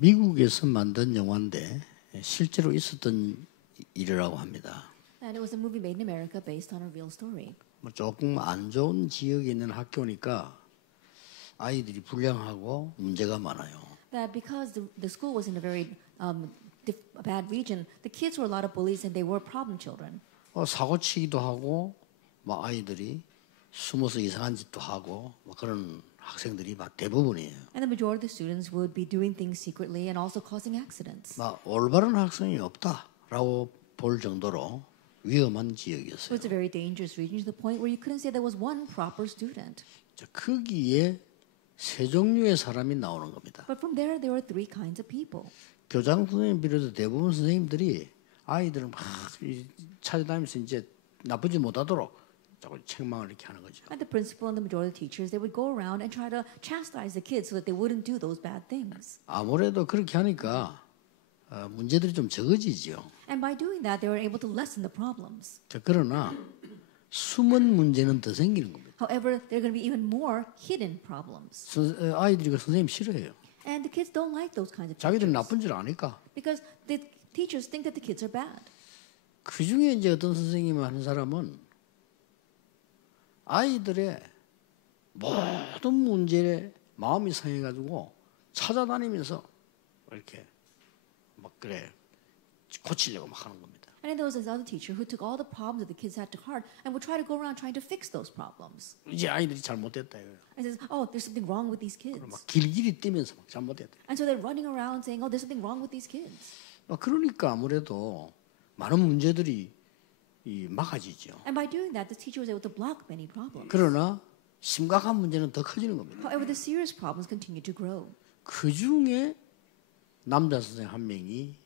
미국에서 만든 영화인데 실제로 있었던 일이라고 합니다. And it was a movie made in America based on a real story. 뭐 조금 안 좋은 지역에 있는 학교니까 아이들이 불량하고 문제가 많아요. That because the school was in a very bad region, the kids were a lot of bullies and they were problem children. 사고치기도 하고 막 아이들이 숨어서 이상한 짓도 하고 막 그런 학생들이 막 대부분이에요. And the majority of the students would be doing things secretly and also causing accidents. 막 올바른 학생이 없다라고 볼 정도로 위험한 So 지역이었어요. it's a very dangerous region to the point where you couldn't say there was one proper student. 거기에 세 종류의 사람이 나오는 겁니다. But from there were three kinds of people. 교장 선생님 비롯해 대부분 선생님들이 아이들을 막 찾아다니면서 이제 나쁘지 못하도록 자꾸 책망을 이렇게 하는 거죠. And the principal and the majority of the teachers, they would go around and try to chastise the kids so that they wouldn't do those bad things. 아무래도 그렇게 하니까 문제들이 좀 적어지죠. And by doing that, they were able to lessen the problems. 그러나 숨은 문제는 더 생기는 겁니다. However, there are going to be even more hidden problems. 아이들이 그 선생님 싫어해요. And the kids don't like those kinds of 자기들은 teachers 나쁜 줄 아니까. because the teachers think that the kids are bad. 그 중에 이제 어떤 선생님 한 사람은 아이들의 모든 문제에 마음이 상해가지고 찾아다니면서 이렇게 막 그래 고치려고 막 하는 겁니다. And then there was this other teacher who took all the problems that the kids had to heart and would try to go around trying to fix those problems. 이제 아이들이 잘못됐다 이거예요. And says, "Oh, there's something wrong with these kids." 막 길길이 뛰면서 막 잘못됐다. And so they're running around saying, "Oh, there's something wrong with these kids." 그러니까 아무래도 많은 문제들이 막아지죠. And by doing that, the teacher was able to block many problems. 그러나 심각한 문제는 더 커지는 겁니다. However, the serious problems continue to grow. 그 중에 남자 선생 한 명이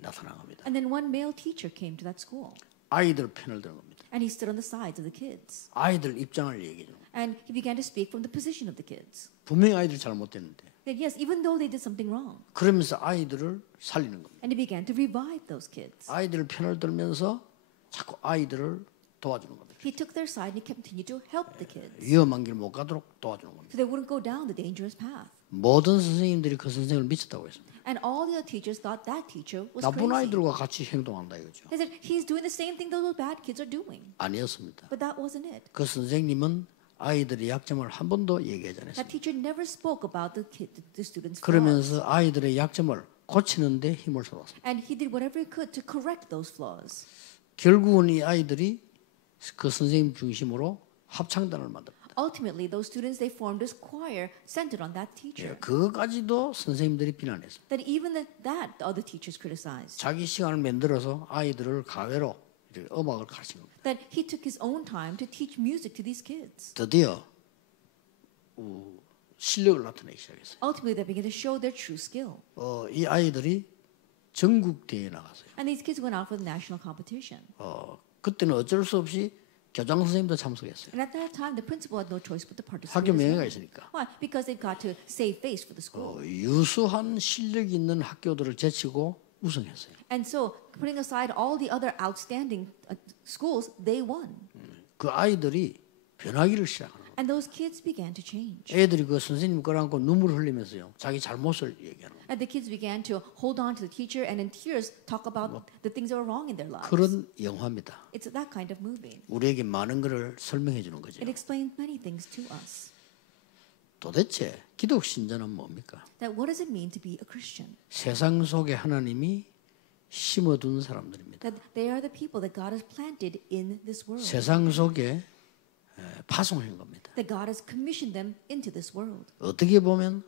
나타난 겁니다. And then one male teacher came to that school. 아이들 편을 드는 겁니다. And he stood on the sides of the kids. 아이들 입장을 얘기해 주는 겁니다. And he began to speak from the position of the kids. 분명히 아이들이 잘못됐는데 That yes, even though they did something wrong. 그러면서 아이들을 살리는 겁니다. And he began to revive those kids. 아이들 편을 들면서 자꾸 아이들을 도와주는 겁니다. He took their side and he continued to help the kids. 위험한 길 못 가도록 도와주는 겁니다. So they wouldn't go down the dangerous path. 모든 선생님들이 그 선생을 미쳤다고 했습니다. And all the other teachers thought that teacher was 나쁜 crazy. 아이들과 같이 행동한다 이거죠. They said, he's doing the same thing those bad kids are doing. 아니었습니다. But that wasn't it. 그 선생님은 아이들의 약점을 한 번도 얘기하지 That 않았습니다. teacher never spoke about the students' flaws. 그러면서 아이들의 약점을 고치는 데 힘을 쏟았습니다. And he did whatever he could to correct those flaws. 결국은 이 아이들이 그 선생님 중심으로 합창단을 만듭니다. Ultimately, those students, they formed this choir centered on that teacher. 그거까지도 선생님들이 비난했습니다. That even that the other teachers criticized. 자기 시간을 만들어서 아이들을 가외로 이렇게 음악을 가르친 겁니다. That he took his own time to teach music to these kids. 드디어 실력을 나타내기 시작했어요. Ultimately, they began to show their true skill. 이 아이들이 전국 대회에 나갔어요. And these kids went out for the national competition. 그때는 어쩔 수 없이 교장 선생님도 참석했어요. And at that time, the principal had no choice but to participate. 학교 as 명예가 well. 있으니까. Why? Because they've got to save face for the school. 유수한 실력 있는 학교들을 제치고 우승했어요. And so, putting aside all the other outstanding schools, they won. 그 아이들이 변하기를 시작하는 거예요. And those kids began to change. 애들이 그 선생님 끌어안고 눈물 흘리면서요. 자기 잘못을 얘기하는 거예요. And the kids began to hold on to the teacher and in tears talk about the things that were wrong in their lives. 그런 영화입니다. It's that kind of movie. 우리에게 많은 것을 설명해 주는 거죠. It explains many things to us. 도대체 기독 신자는 뭡니까? That what does it mean to be a Christian? 세상 속에 하나님이 심어둔 사람들입니다. That they are the people that God has planted in this world. 세상 속에 파송한 겁니다. That God has commissioned them into this world. 어떻게 보면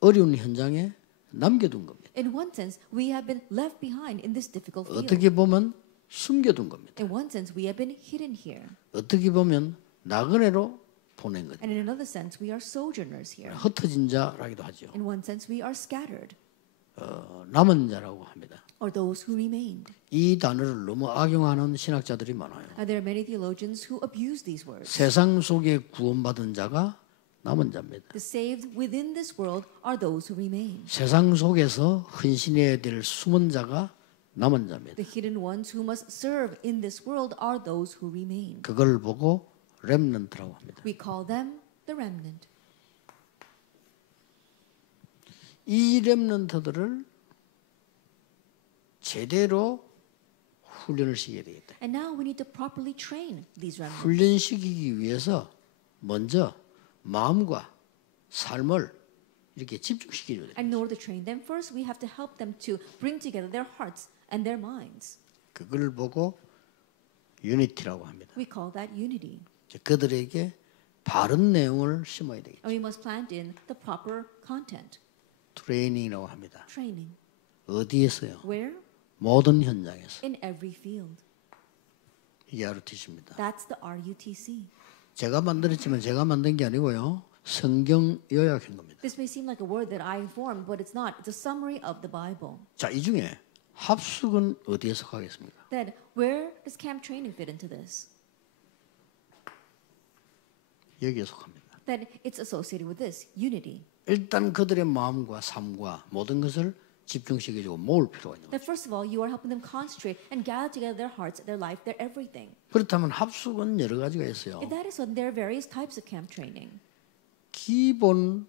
어려운 현장에 남겨둔 겁니다. In one sense, we have been left behind in this difficult field. 어떻게 보면 숨겨둔 겁니다. In one sense, we have been hidden here. 어떻게 보면 나그네로 보낸 거죠. And in another sense, we are sojourners here. 흩어진 자라기도 하죠. In one sense, we are scattered. 남은 자라고 합니다. Or those who remained. 이 단어를 너무 악용하는 신학자들이 많아요. There are many theologians who abuse these words. 세상 속에 구원받은 자가 남은 자입니다. The saved within this world are those who remain. 세상 속에서 헌신해야 될 숨은 자가 남은 자입니다. The hidden ones who must serve in this world are those who remain. 그걸 보고 렘넌트라고 합니다. We call them the remnant. 이 렘넌트들을 제대로 훈련을 시켜야 되겠다. And now we need to properly train these remnants. 훈련시키기 위해서 먼저 마음과 삶을 이렇게 집중시켜줘야 돼. And in order to train them, first we have to help them to bring together their hearts and their minds. 그걸 보고 유니티라고 합니다. We call that unity. 그들에게 바른 내용을 심어야 되겠죠. And we must plant in the proper content. 트레이닝이라고 합니다. Training. 어디에서요? Where? 모든 현장에서. In every field. 이게 RUTC입니다. That's the RUTC. 제가 만들었지만 제가 만든 게 아니고요. 성경 요약한 겁니다. This may seem like a word that I formed, but it's not. It's a summary of the Bible. 자, 이 중에 합숙은 어디에 속하겠습니까? Then where does camp training fit into this? 여기에 속합니다. Then it's associated with this, unity. 일단 그들의 마음과 삶과 모든 것을 집중시켜주고 모을 필요가 있는 거예요. That first of all, you are helping them concentrate and gather together their hearts, their life, their everything. 그렇다면 합숙은 여러 가지가 있어요. If that is so, then there are various types of camp training. 기본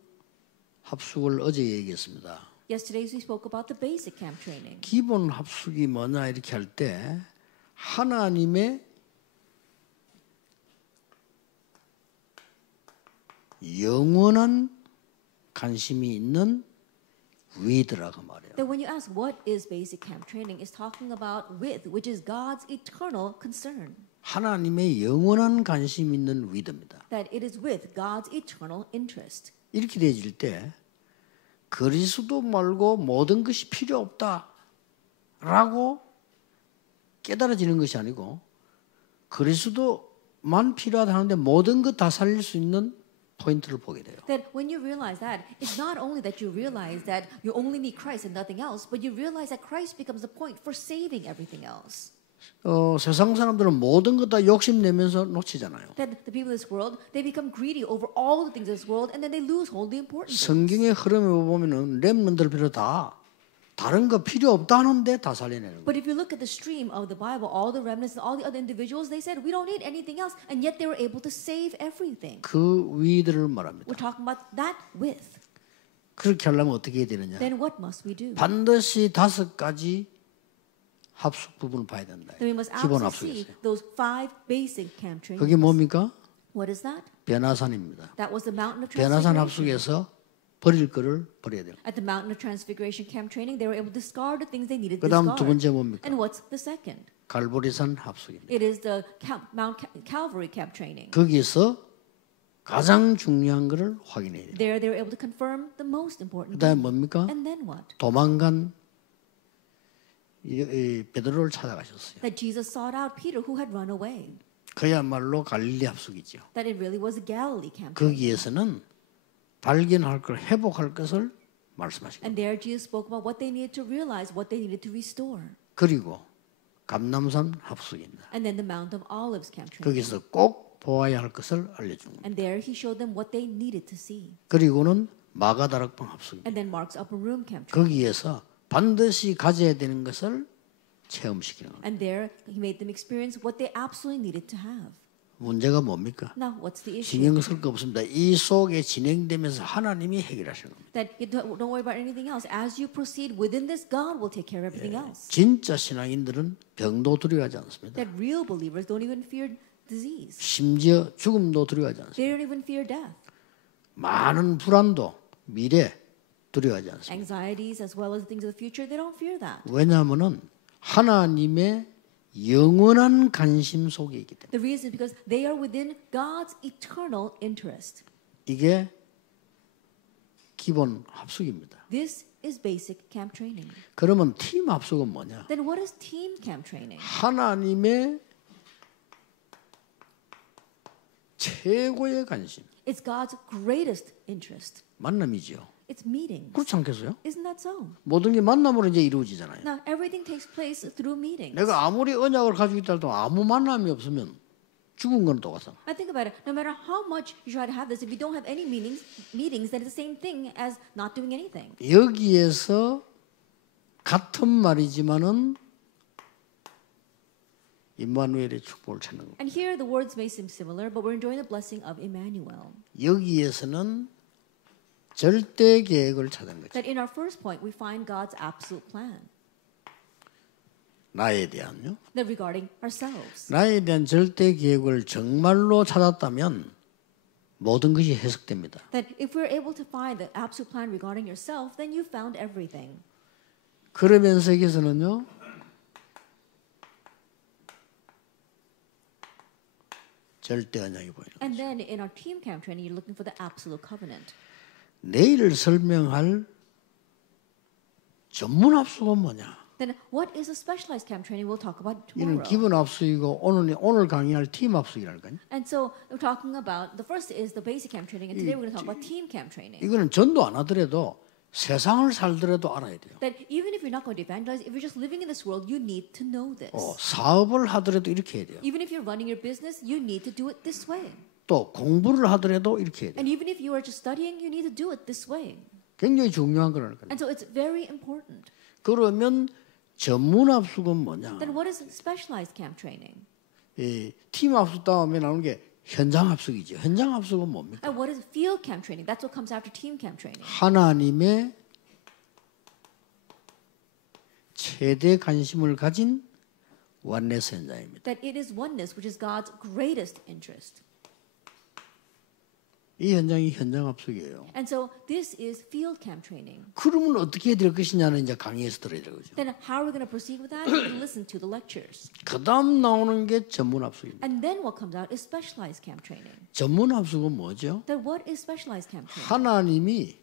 합숙을 어제 얘기했습니다. Yesterday we spoke about the basic camp training. 기본 합숙이 뭐냐 이렇게 할 때 하나님의 영원한 관심이 있는 위드라고 말해요. That when you ask what is basic camp training, is talking about with, which is God's eternal concern. 하나님의 영원한 관심 있는 위드입니다. That it is with God's eternal interest. 이렇게 되어질 때 그리스도 말고 모든 것이 필요 없다라고 깨달아지는 것이 아니고 그리스도만 필요하다 하는데 모든 것 다 살릴 수 있는 포인트를 보게 돼요. That when you realize that, it's not only that you realize that you only need Christ and nothing else, but you realize that Christ becomes the point for saving everything else. 세상 사람들은 모든 것 다 욕심내면서 놓치잖아요. That the people of this world, they become greedy over all the things of this world, and then they lose hold of the important things. 성경의 흐름에 보면은 렘넌트들 필요 다 다른 거 필요 없다는데 다 살려내는 거예요. But if you look at the stream of the Bible, all the remnants and all the other individuals, they said, we don't need anything else, and yet they were able to save everything. 그 위들을 말합니다. We're talking about that with. 그렇게 하려면 어떻게 해야 되느냐? Then what must we do? 반드시 5가지 합숙 부분을 봐야 된다. Then we must 기본 absolutely see 합숙에서. those 5 basic camp trainings. 그게 뭡니까? What is that? 변화산입니다. That was the mountain of 변화산 transfiguration. 합숙에서 버릴 거를 버려야 돼요. At the mountain of transfiguration camp training, they were able to discard the things they needed to 그다음 두 discard. 번째 뭡니까? And what's the second? 갈보리산 합숙입니다. It is the Mount Calvary camp training. 거기서 가장 중요한 것을 확인해야 돼요. There, they were able to confirm the most important 그다음에 thing. 뭡니까? And then what? 도망간 이 베드로를 찾아가셨어요. That Jesus sought out Peter, who had run away. 그야말로 갈릴리 합숙이죠. That it really was a Galilee camp training. 거기에서는 발견할 걸 회복할 것을 말씀하시고 And there Jesus spoke about what they needed to realize, what they needed to restore. 그리고 감남산 합숙입니다. And then the Mount of Olives camp training. 거기서 꼭 보아야 할 것을 알려준 겁니다. And there he showed them what they needed to see. 그리고는 마가다락방 합숙입니다. And then Mark's upper room camp training. 거기에서 반드시 가져야 되는 것을 체험시키는 겁니다. And there he made them experience what they absolutely needed to have. 문제가 뭡니까? Now, what's the issue? 신경 쓸 거 없습니다. 이 속에 진행되면서 하나님이 해결하시는 겁니다. That you don't worry about anything else. As you proceed within this, God will take care of everything else. 진짜 신앙인들은 병도 두려워하지 않습니다. That real believers don't even fear disease. 심지어 죽음도 두려워하지 않습니다. They don't even fear death. 많은 불안도 미래 두려워하지 않습니다. Anxieties as well as the things of the future, they don't fear that. 왜냐하면은 하나님의 영원한 관심 속에 있기 때문에 The reason is because they are within God's eternal interest. 이게 기본 합숙입니다. This is basic camp training. 그러면 팀 합숙은 뭐냐? Then what is team camp training? 하나님의 최고의 관심 It's God's greatest interest. 만남이죠. It's meetings. 그렇지 않겠어요? Isn't that so? 모든 게 만남으로 이제 이루어지잖아요. Now, everything takes place through meetings. 내가 아무리 언약을 가지고 있다 해도 아무 만남이 없으면 죽은 건 똑같아. I think about it. No matter how much you try to have this, if you don't have any meetings, then it's the same thing as not doing anything. 여기에서 같은 말이지만은 임마누엘의 축복을 찾는 겁니다. And here the words may seem similar, but we're enjoying the blessing of Emmanuel. 여기에서는 절대 계획을 찾는 거죠. That in our first point, we find God's absolute plan. 나에 대한요. That regarding ourselves. 나에 대한 절대 계획을 정말로 찾았다면 모든 것이 해석됩니다. That if we're able to find the absolute plan regarding yourself, then you found everything. 그러면서 여기서는요. 절대 언약이 보이는 And 거죠. then in our team camp training, you're looking for the absolute covenant. 내일 설명할 전문 합숙은 뭐냐? Then what is a specialized camp training we'll talk about 이는 tomorrow? 기본 합숙이고 오늘 강의할 팀 합숙이랄까요? And so we're talking about, the first is the basic camp training, and today we're going to talk about team camp training. 이거는 전도 안 하더라도 세상을 살더라도 알아야 돼요. That even if you're not going to evangelize, if you're just living in this world, you need to know this. 사업을 하더라도 이렇게 해야 돼요. Even if you're running your business, you need to do it this way. 또 공부를 하더라도 이렇게 해야 돼요. And even if you are just studying, you need to do it this way. 굉장히 중요한 거라니까요. And so it's very important. 그러면 전문 합숙은 뭐냐? Then what is specialized camp training? 이 팀 합숙 다음에 나오는 게 현장 합숙이죠. 현장 합숙은 뭡니까? And what is field camp training? That's what comes after team camp training. 하나님의 최대 관심을 가진 원네스 현장입니다. That it is oneness, which is God's greatest interest. 이 현장이 현장 합숙이에요. And so this is field camp training. 그러면 어떻게 될 것이냐는 이제 강의에서 들어야 되죠. Then how are we going to proceed with that? We can listen to the lectures. 그 다음 나오는 게 전문 합숙입니다. And then what comes out is specialized camp training. 전문 합숙은 뭐죠? Then what is specialized camp training? 하나님이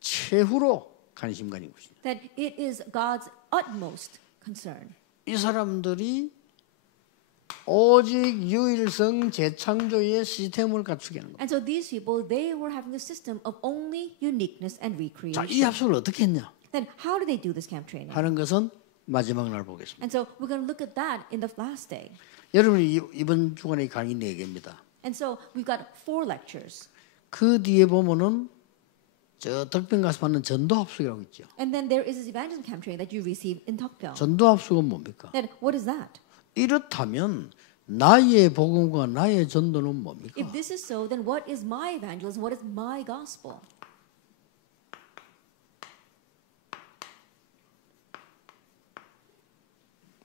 최후로 관심 가진 것입니다. That it is God's utmost concern. 이 사람들이 오직 유일성 재창조의 시스템을 갖추게 하는 거예요. And so these people, they were having a system of only uniqueness and 자, 이 recreation. 합숙을 어떻게 했냐 Then how do they do this camp training? 하는 것은 마지막 날 보겠습니다. And so we're going to look at that in the last day. 여러분이 이번 주간에 강의 4개입니다. And so we've got 4 lectures. 그 뒤에 보면은 저 덕병 가서 받는 전도 합숙이라고 있죠. And then there is this evangelism camp training that you receive in Tokpyeong. 전도 합숙은 뭡니까? Then what is that? 이렇다면 나의 복음과 나의 전도는 뭡니까? If this is so, then what is my evangelism? What is my gospel?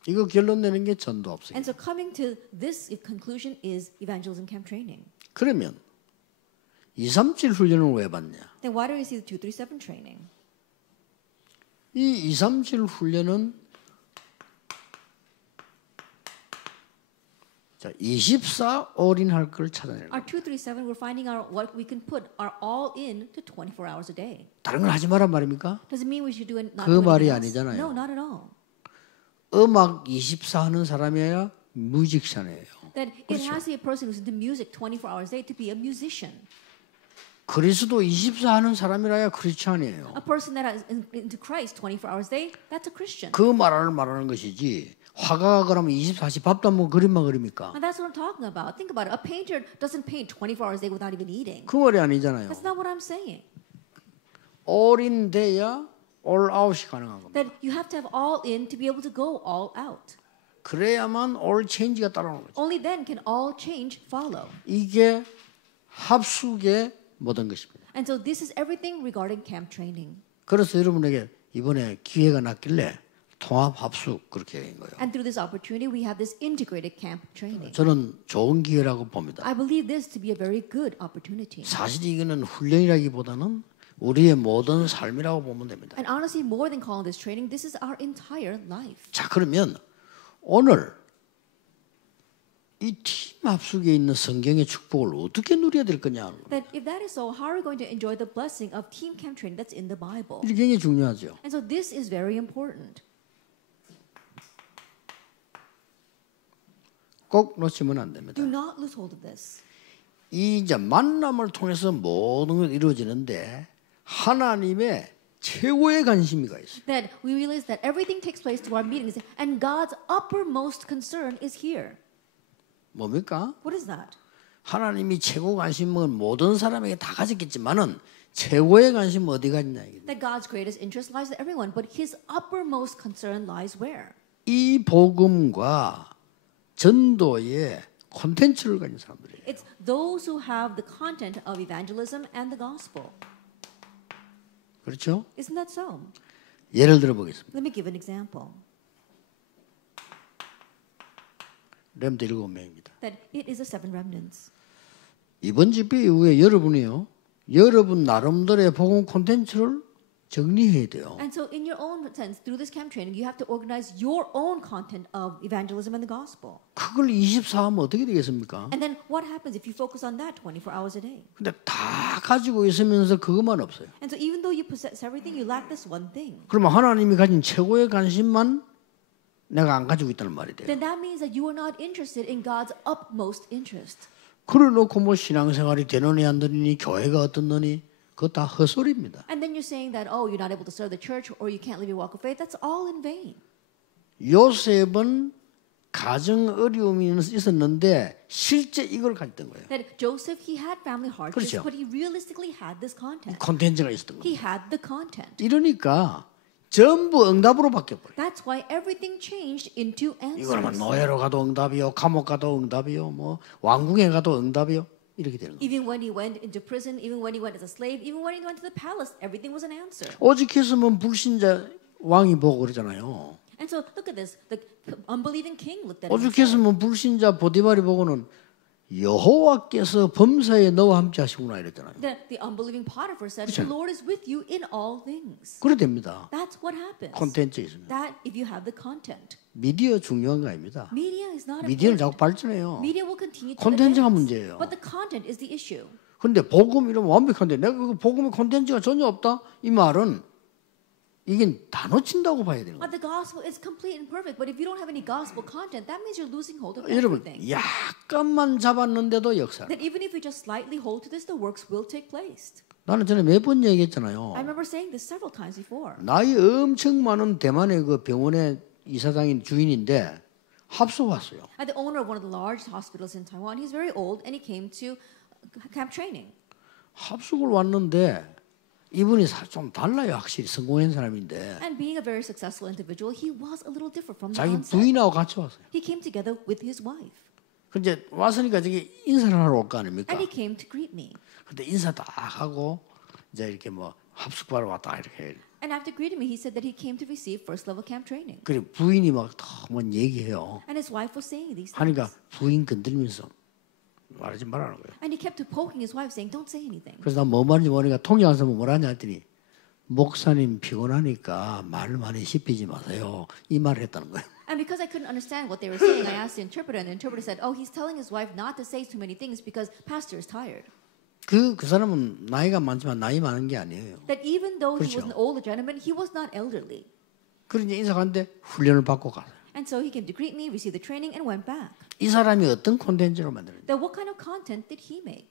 이거 결론 내는 게 전도 And 합숙이에요. so coming to this conclusion is evangelism camp training. 그러면 237 훈련을 왜 받냐? Then why do we see the 237 training? 이 237 훈련은 자, 24 올인할 걸 찾아내는 거예요. Our 237, we're finding our what we can put our all in to 24 hours a day. 다른 걸 하지 말란 말입니까? Does it mean we should do it not 그 do 말이 anything else? 아니잖아요. No, not at all. 음악 24 하는 사람이어야 뮤직션이에요. That it has to be a person who's into music 24 hours a day to be a musician. 그리스도 24 하는 사람이라야 크리스찬이에요. A person that is into Christ 24 hours a day, that's a Christian. 그 말을 말하는 것이지. 화가가 그러면 24시 밥도 안 먹고 그림만 그립니까? And that's what I'm talking about. Think about it. A painter doesn't paint 24 hours a day without even eating. 그 말이 아니잖아요. That's not what I'm saying. 올인돼야 올아웃이 가능한 겁니다. That you have to have all in to be able to go all out. 그래야만 올 체인지가 따라오는 거죠. Only then can all change follow. 이게 합숙의 모든 것입니다. And so this is everything regarding camp training. 그래서 여러분에게 이번에 기회가 났길래 통합 합숙 그렇게 된 거예요. And through this opportunity, we have this integrated camp training. 저는 좋은 기회라고 봅니다. I believe this to be a very good opportunity. 사실 이거는 훈련이라기보다는 우리의 모든 삶이라고 보면 됩니다. And honestly, more than calling this training, this is our entire life. 자, 그러면 오늘 이 팀 합숙에 있는 성경의 축복을 어떻게 누려야 될 거냐? That if that is so, how are we going to enjoy the blessing of team camp training that's in the Bible? 이게 굉장히 중요하죠. And so this is very important. 꼭 놓치면 안 됩니다. Do not lose hold of this. 이 이제 만남을 통해서 모든 것이 이루어지는데 하나님의 최고의 관심이가 있어요. That we realize that everything takes place through our meetings, and God's uppermost concern is here. 뭡니까? What is that? 하나님이 최고 관심은 모든 사람에게 다 가졌겠지만은 최고의 관심은 어디가 있냐 이게. That God's greatest interest lies with everyone, but His uppermost concern lies where? 이 복음과 전도의 콘텐츠를 가진 사람들이에요. It's those who have the content of evangelism and the gospel. 그렇죠? Isn't that so? 예를 들어 보겠습니다. Let me give an example. 렘드 7명입니다. That it is the seven remnants. 이번 집회 이후에 여러분이요. 여러분 나름대로의 복음 콘텐츠를 정리해야 돼요. And so in your own sense, through this camp training, you have to organize your own content of evangelism and the gospel. 그걸 24 하면 어떻게 되겠습니까? And then what happens if you focus on that 24 hours a day? 근데 다 가지고 있으면서 그것만 없어요. And so even though you possess everything, you lack this one thing. 그러면 하나님이 가진 최고의 관심만 내가 안 가지고 있다는 말이 돼요. Then that means that you are not interested in God's utmost interest. 그래놓고 뭐 신앙생활이 되느니 안 되느니 교회가 어떻느니 그거 다 헛소리입니다. And then you're saying that, oh, you're not able to serve the church or you can't live your walk of faith. That's all in vain. 요셉은 가정 어려움이 있었는데 실제 이걸 가졌던 거예요. That Joseph, he had family hardships, 그렇죠. but he realistically had this content. 콘텐츠가 있었던 거예요. He had the content. 이러니까 전부 응답으로 바뀌어버려요. That's why everything changed into 이거는 answers. 노예로 가도 응답이요, 감옥 가도 응답이요, 뭐 왕궁에 가도 응답이요, 이렇게 되는 거예요. Even when he went into prison, even when he went as a slave, even when he went to the palace, everything was an answer. 오직했으면 불신자 왕이 보고 그러잖아요. And so look at this. The unbelieving king looked at him. and said, 오직했으면 불신자 보디발이 보고는 여호와께서 범사에 너와 함께 하시구나 이랬잖아요. the unbelieving Potiphar said, 그렇죠. the Lord is with you in all things. 그래 됩니다. That's what happens. 콘텐츠 있습니다. That if you have the content. 미디어 중요한 거 아닙니다. Media is not 미디어는 important. 자꾸 발전해요. Media will continue to 콘텐츠가 advance. 문제예요. But the content is the issue. 근데 복음 이러면 완벽한데 내가 그 복음의 콘텐츠가 전혀 없다? 이 말은 이게 다 놓친다고 봐야 되는 거예요. But the gospel is complete and perfect. But if you don't have any gospel content, that means you're losing hold of 여러분 everything. 약간만 잡았는데도 역사. That even if you just slightly hold to this, the works will take place. 나는 전에 몇 번 얘기했잖아요. I remember saying this several times before. 나이 엄청 많은 대만의 그 병원의 이사장인 주인인데 합숙 왔어요. And the owner of one of the largest hospitals in Taiwan, he's very old, and he came to camp training. 합숙을 왔는데 이분이 좀 달라요. 확실히 성공한 사람인데 And being a very successful individual, he was a little different from the 자기 onset. 부인하고 같이 왔어요. He came together with his wife, 근데 왔으니까 저기 인사를 하러 올 거 아닙니까? and he came to greet me. 근데 인사 딱 하고 이제 이렇게 뭐 합숙하러 왔다 이렇게. And after greeting me, he said that he came to receive first level camp training. 그래 부인이 막뭐 얘기해요. And his wife was saying these things. 하니까 부인 건들면서 말하지 말라는 거예요. And he kept poking his wife, saying, "Don't say anything." 그래서 나 뭐 말인지 모르니까 통역해서 뭐라 하냐 했더니 목사님 피곤하니까 말 많이 씹히지 마세요. 이 말을 했다는 거예요. And because I couldn't understand what they were saying, I asked the interpreter, and the interpreter said, "Oh, he's telling his wife not to say too many things because pastor is tired." 그 사람은 나이가 많지만 나이 많은 게 아니에요. That even though he was 그렇죠. an older gentleman, he was not elderly. 그래서 이제 인사 갔는데 훈련을 받고 가요. And so he came to greet me, received the training, and went back. 이 사람이 어떤 콘텐츠를 만드는지 Then what kind of content did he make?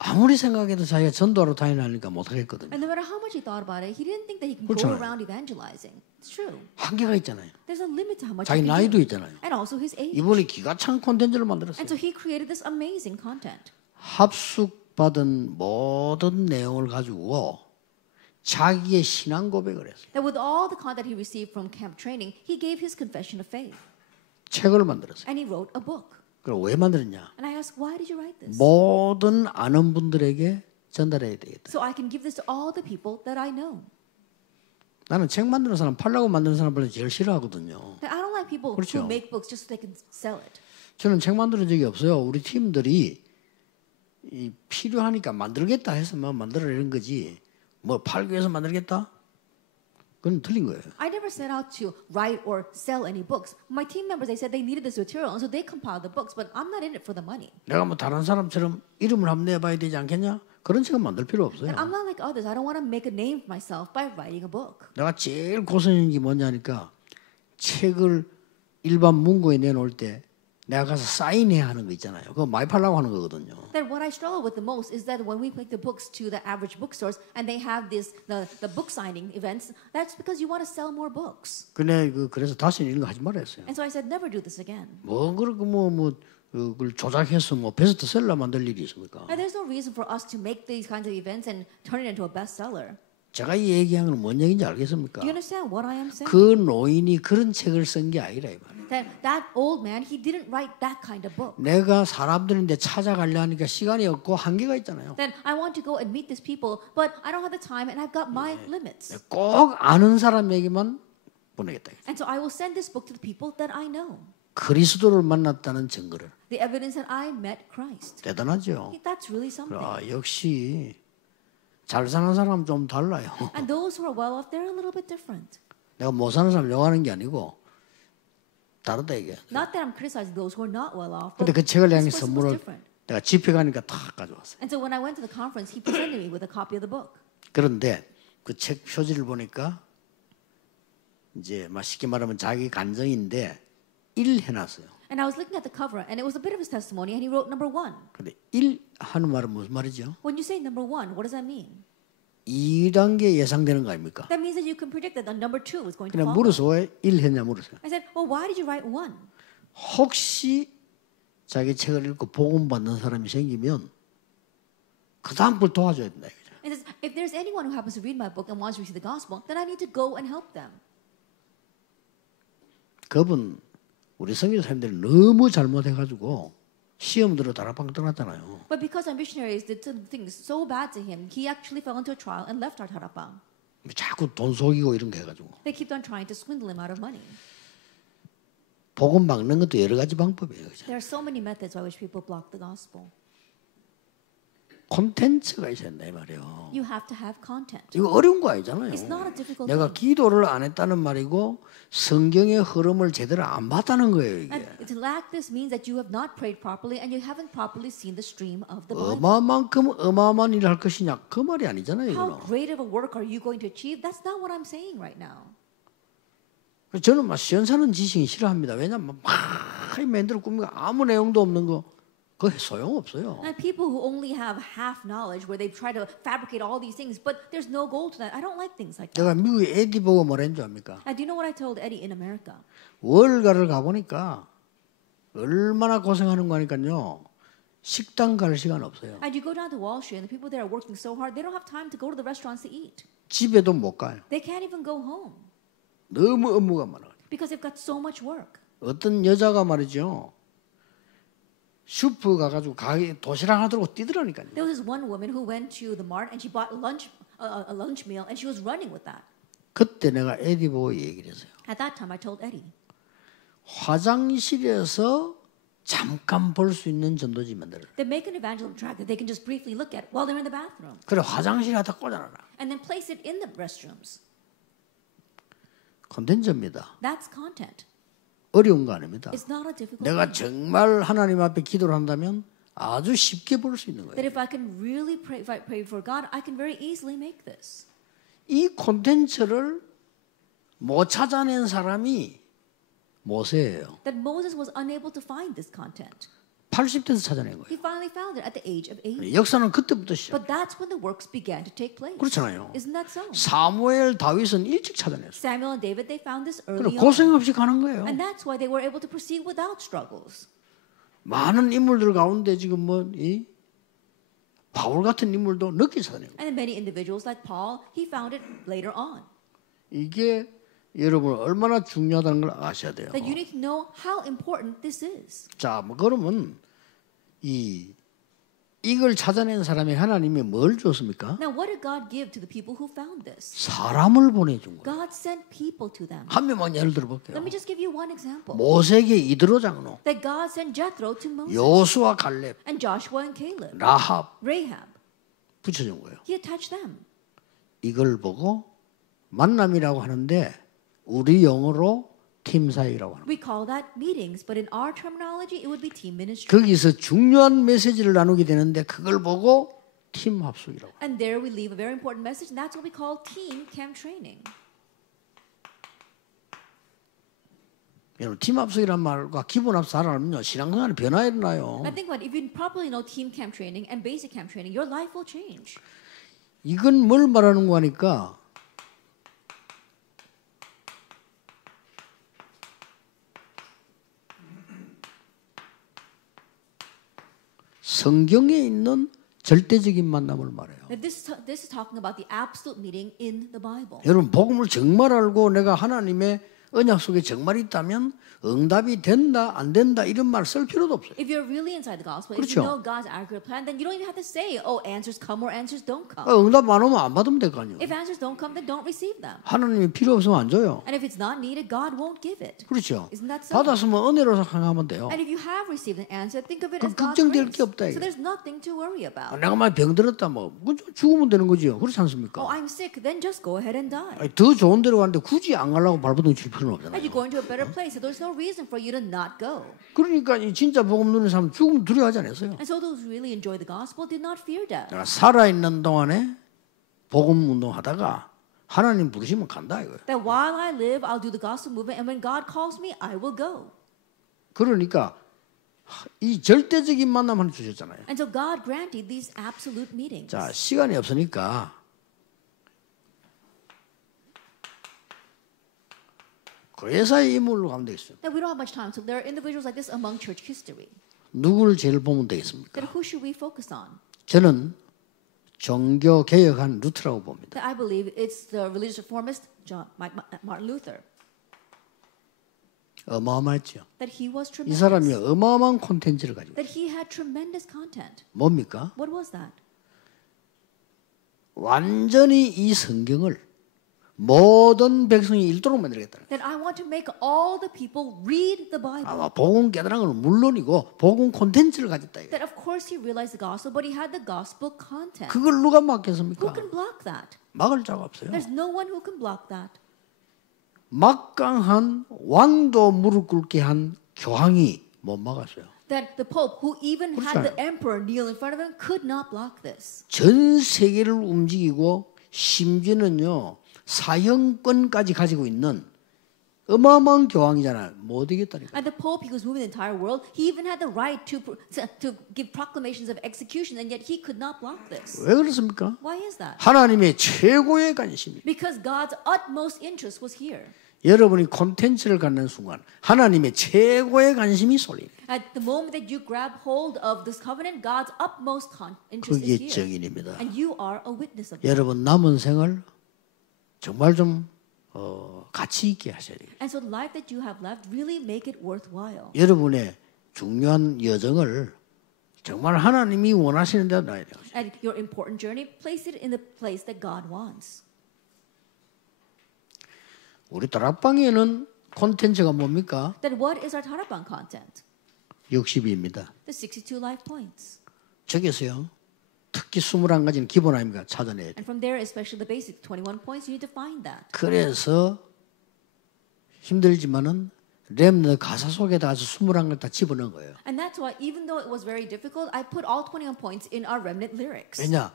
아무리 생각해도 자기가 전도하러 다니니까 못하겠거든요. And no matter how much he thought about it, he didn't think that he can go 그렇잖아요. around evangelizing. It's true. 한계가 있잖아요. There's a limit to how much 자기 he can 나이도 do. 있잖아요. And also his age. 이분이 기가 찬 콘텐츠를 만들었어요. And so he created this amazing content. 합숙받은 모든 내용을 가지고 자기의 신앙 고백을 했어요. That with all the content he received from camp training, he gave his confession of faith. 책을 만들었어요. And he wrote a book. 그럼 왜 만들었냐? And I asked, why did you write this? 모든 아는 분들에게 전달해야 되겠다. So I can give this to all the people that I know. 나는 책 만드는 사람, 팔라고 만드는 사람 별로 제일 싫어하거든요. That I don't like people 그렇죠. who make books just so they can sell it. 저는 책 만드는 적이 없어요. 우리 팀들이 이 필요하니까 만들겠다 해서만 만들어내는 거지. 뭐 팔기 위해서 만들겠다? 그건 틀린 거예요. I never set out to write or sell any books. My team members, they said they needed this material, and so they compiled the books, but I'm not in it for the money. 내가 뭐 다른 사람처럼 이름을 한번 내봐야 되지 않겠냐? 그런 책은 만들 필요 없어요. And I'm not like others. I don't want to make a name for myself by writing a book. 내가 제일 고생인 게 뭐냐니까 책을 일반 문고에 내놓을 때 내가 가서 사인해야 하는 거 있잖아요. 그거 많이 팔라고 하는 거거든요. That what I struggle with the most is that when we take the books to the average bookstores and they have this the book signing events, that's because you want to sell more books. 근데 그래서 다시는 이런 거 하지 말라 했어요. And so I said, never do this again. 뭐 그렇고 그걸 조작해서 뭐 베스트셀러 만들 일이 있습니까? And there's no reason for us to make these kinds of events and turn it into a bestseller. 제가 이 얘기하는 건 뭔 얘기인지 알겠습니까? Do you understand what I am saying? 그 노인이 그런 책을 쓴 게 아니라 이 말이에요. That old man, he didn't write that kind of book. 내가 사람들인데 찾아가려 하니까 시간이 없고 한계가 있잖아요. Then I want to go and meet these people, but I don't have the time and I've got my limits. 꼭 아는 사람에게만 보내겠다. And so I will send this book to the people that I know. 그리스도를 만났다는 증거를. The evidence that I met Christ. 대단하죠. That's really something. 역시 잘 사는 사람은 좀 달라요. And those who are well off, they're a little bit different. 내가 못 사는 사람 욕하는 게 아니고 다르다 이게. Not that I'm criticizing those who are not well off. 근데 But 그 책을 향해 this person was 선물을 different. 내가 집회 가니까 다 가져왔어요. And so when I went to the conference, he presented me with a copy of the book. 그런데 그 책 표지를 보니까 이제 막 쉽게 말하면 자기 간증인데 1 해놨어요. And I was looking at the cover, and it was a bit of his testimony, and he wrote number 1. 근데 1 하는 말은 무슨 말이죠? When you say number 1, what does that mean? 2단계 예상되는 거 아닙니까? That means that you can predict that the number 2 is going to 그냥 follow. 물어서 왜 1 했냐 물었어요. I said, well, why did you write 1? 혹시 자기 책을 읽고 복음 받는 사람이 생기면 그 다음 걸 도와줘야 된다. And says, if there's anyone who happens to read my book and wants to receive the gospel, then I need to go and help them. 그분 우리 선교사님들이 너무 잘못해가지고 시험 들어 다락방 떠났잖아요. But because our missionaries did some things so bad to him, he actually fell into a trial and left our tarapang. 자꾸 돈 속이고 이런 거 해가지고 They kept on trying to swindle him out of money. 복음 막는 것도 여러 가지 방법이에요. 그죠? There are so many methods by which people block the gospel. 콘텐츠가 있어야 된다 이 말이에요. You have to have content. 이거 어려운 거 아니잖아요. It's not a difficult 내가 thing. 기도를 안 했다는 말이고 성경의 흐름을 제대로 안 봤다는 거예요. And 이게 to lack this means that you have not prayed properly and you haven't properly seen the stream of the Bible. 어마만큼 어마어마한 일을 할 것이냐 그 말이 아니잖아요. How 이거는. great of a work are you going to achieve? That's not what I'm saying right now. 저는 막 시원사는 지식이 싫어합니다. 왜냐하면 막 맨들 꾸미고 아무 내용도 없는 거 그거 소용없어요. And people who only have half knowledge, where they try to fabricate all these things, but there's no goal to that. I don't like things like that. 제가 미국에 에디 보고 뭐라는 줄 압니까? And do you know what I told Eddie in America? 월가를 가보니까 얼마나 고생하는 거 하니까요. 식당 갈 시간 없어요. And you go down to Wall Street, and the people there are working so hard, they don't have time to go to the restaurants to eat. 집에도 못 가요. They can't even go home 너무 업무가 많아요. because they've got so much work. 어떤 여자가 말이죠. 슈퍼 가가지고 가게 도시락 하나 들고 뛰더라니까요. There was this one woman who went to the mart and she bought a lunch meal, and she was running with that. 그때 내가 에디 보고 얘기를 했어요. At that time, I told Eddie, 화장실에서 잠깐 볼 수 있는 전도지만들. they make an evangelism track that they can just briefly look at while they're in the bathroom, 그래 화장실에다 꽂아놔라. and then place it in the restrooms. 콘텐츠입니다. That's content. 어려운 거 아닙니다. It's not a difficult 내가 thing. 정말 하나님 앞에 기도를 한다면 아주 쉽게 볼 수 있는 That 거예요. if I can really pray, if I pray for God, I can very easily make this. 이 콘텐츠를 못 찾아낸 사람이 모세예요. That Moses was unable to find this content. 80대에서 찾아낸 거예요. He finally found it at the age of 80. 역사는 그때부터 시작. But that's when the works began to take place. 그렇잖아요. Isn't that so? 사무엘, 다윗은 일찍 찾아냈어요. Samuel and David, they found this 그리고 early on. 고생 없이 가는 거예요. And that's why they were able to proceed without struggles. 많은 인물들 가운데 지금 이 바울 같은 인물도 늦게 찾아낸 거예요. And many individuals like Paul, he found it later on. 이게 여러분 얼마나 중요하다는 걸 아셔야 돼요. That you need to know how important this is. 자, 그러면 이걸 찾아낸 사람이 하나님이 뭘 줬습니까? Now, what did God give to the people who found this? 사람을 보내준 거예요. God sent people to them. 한 명만 예를 들어볼게요. Let me just give you one example. 모세에게 이드로 장로, That God sent Jethro to Moses 여수와 갈렙, and Joshua and Caleb, 라합 Rahab. 붙여준 거예요. He attached them. 이걸 보고 만남이라고 하는데 우리 영어로 팀 사역이라고 하는 거예요. We call that meetings, but in our terminology, it would be team ministry. 거기서 중요한 메시지를 나누게 되는데 그걸 보고 팀 합숙이라고. And there we leave a very important message, and that's what we call team camp training. 여러분 팀 합숙이란 말과 기본 합숙 알면요 신앙생활에 변화 일어나요. I think what if you properly know team camp training and basic camp training, your life will change. 이건 뭘 말하는 거니까 성경에 있는 절대적인 만남을 말해요. Now, this is talking about the absolute meeting in the Bible. 여러분 복음을 정말 알고 내가 하나님의 언약 속에 정말 있다면 응답이 된다 안 된다 이런 말 쓸 필요도 없어요. If you're really inside the gospel, if 그렇죠. you know God's accurate plan, then you don't even have to say, oh, answers come or answers don't come. 응답 안 오면 안 받으면 될 거 아니에요. If answers don't come, then don't receive them. 하나님이 필요 없으면 안 줘요. And if it's not needed, God won't give it. 그렇죠. Isn't that so? 받았으면 은혜로 생각하면 돼요. And if you have received an answer, think of it 그럼 as God's 걱정될 grace. 게 없다, So 이거. there's nothing to worry about. 내가 많이 병들었다 뭐 죽으면 되는 거지요. 그렇지 Oh, 않습니까? I'm sick, then just go ahead and die. 아니, 더 좋은 데로 가는데 굳이 안 가려고 발버둥 칠 필요는 And 없잖아요. you're going to a better place, so there's no reason for you to not go. 그러니까 이 진짜 복음 누리는 사람 죽으면 두려워하지 않았어요. And so those who really enjoy the gospel did not fear death. 내가 살아있는 동안에 복음 운동하다가 하나님 부르시면 간다 이거예요. That while I live, I'll do the gospel movement, and when God calls me, I will go. 그러니까 이 절대적인 만남을 주셨잖아요. And so God granted these absolute meetings. 자, 시간이 없으니까 교회사의 인물로 가면 되겠어요. That we don't have much time, so there are individuals like this among church history. 누구를 제일 보면 되겠습니까? Then who should we focus on? 저는 종교 개혁한 루트라고 봅니다. That I believe it's the religious reformist Martin Luther. 어마어마했죠. That he was 이 tremendous. 사람이 어마어마한 콘텐츠를 가지고 있어요. That he had tremendous content. 뭡니까? What was that? 완전히 이 성경을 모든 백성이 읽도록 만들겠다. That I want to make all the people read the Bible. 아마 복음 깨달은 건 물론이고 복음 콘텐츠를 가졌다. 이거예요. That of course he realized the gospel, but he had the gospel content. 그걸 누가 Who 막겠습니까? can block that? 막을 자가 없어요. There's no one who can block that. 막강한 왕도 무릎 꿇게 한 교황이 못 막았어요. That the Pope, who even had the 그렇잖아요. emperor kneel in front of him, could not block this. 전 세계를 움직이고 심지어는요 사형권까지 가지고 있는 어마어마한 교황이잖아요. 못 이겼다니까. And the Pope, he was moving the entire world. He even had the right to give proclamations of execution, and yet he could not block this. 왜 그렇습니까? Why is that? 하나님의 최고의 관심이. Because God's utmost interest was here. 여러분이 콘텐츠를 갖는 순간 하나님의 최고의 관심이 쏠리네. At the moment that you grab hold of this covenant, God's utmost interest 그게 is here. 증인입니다. And you are a witness of that. 여러분 남은 생을 정말 좀 가치 있게 하셔야 돼요. And so the life that you have left, really make it worthwhile. 여러분의 중요한 여정을 정말 하나님이 원하시는 데다 놔야 돼요. And your important journey, place it in the place that God wants. 우리 다락방에는 콘텐츠가 뭡니까? Then what is our Tarabang content? 60입니다. The 62 life points. 저기서요. 특히 21가지는 기본 아닙니까? 찾아내야 돼. And from there, especially the basic 21 points, you need to find that. 그래서 힘들지만은 랩너 가사 속에다 아주 21걸 다 집어넣은 거예요. And that's why, even though it was very difficult, I put all 21 points in our remnant lyrics. 왜냐?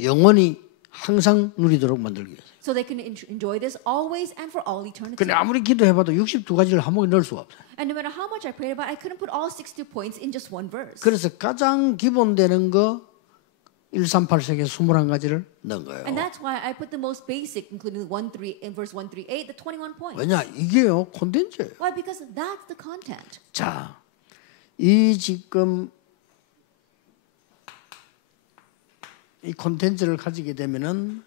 영원히 항상 누리도록 만들기 위해서. So they can enjoy this always and for all eternity. 근데 아무리 기도해봐도 62가지를 한 번에 넣을 수가 없어요. And no matter how much I prayed about it, I couldn't put all 62 points in just one verse. 그래서 가장 기본되는 거 138색의 21가지를 넣은 거예요. And that's why I put the most basic, including the 1-3 in verse 1-3-8, the 21 points. 왜냐? 이게요 콘텐츠예요. Why? Because that's the content. 자, 이 지금 이 콘텐츠를 가지게 되면은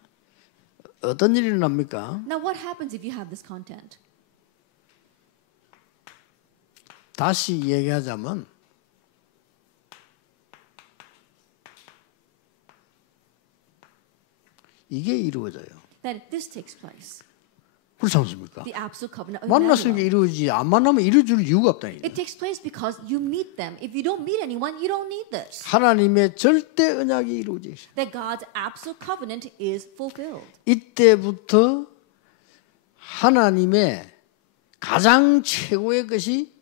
어떤 일이 일어납니까? Now, what happens if you have this content? 다시 얘기하자면 이게 이루어져요. Then this takes place. 그렇지 않습니까? The absolute covenant of 만났으니까 Emmanuel. 이루어지지 안 만나면 이루어질 이유가 없다. It takes place because you meet them. If you don't meet anyone, you don't need this. 하나님의 절대 언약이 이루어지죠. That God's absolute covenant is fulfilled. 이때부터 하나님의 가장 최고의 것이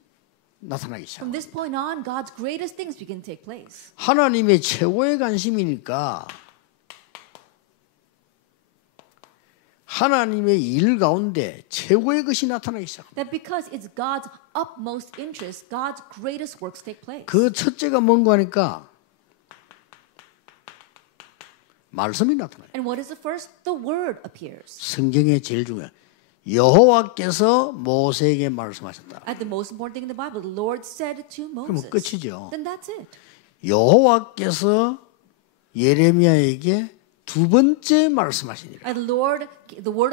나타나기 From 시작합니다. this point on, God's greatest things begin to take place. 하나님의 최고의 관심이니까 하나님의 일 가운데 최고의 것이 나타나기 시작합니다. That because it's God's utmost interest, God's greatest works take place. 그 첫째가 뭔가 하니까 말씀이 나타나요. And what is the first? The word appears. 성경의 제일 중요한 여호와께서 모세에게 말씀하셨다. At the most important thing in the Bible, the Lord said to 그러면 Moses. 끝이죠. Then that's it. 여호와께서 예레미야에게 두 번째 말씀하시니라. And the word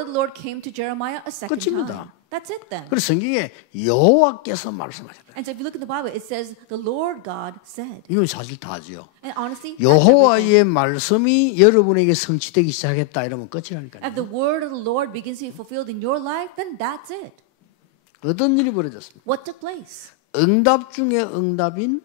of the Lord came to Jeremiah a second 끝입니다. time. That's it then. 그래서 성경에 여호와께서 말씀하셨다. And so if you look in the Bible, it says the Lord God said. 이건 사실 다죠. And honestly, 여호와의 말씀이 여러분에게 성취되기 시작했다 이러면 끝이라니까요. if the word of the Lord begins to be fulfilled in your life, then that's it. 어떤 일이 벌어졌습니까? What took place? 응답 중에 응답인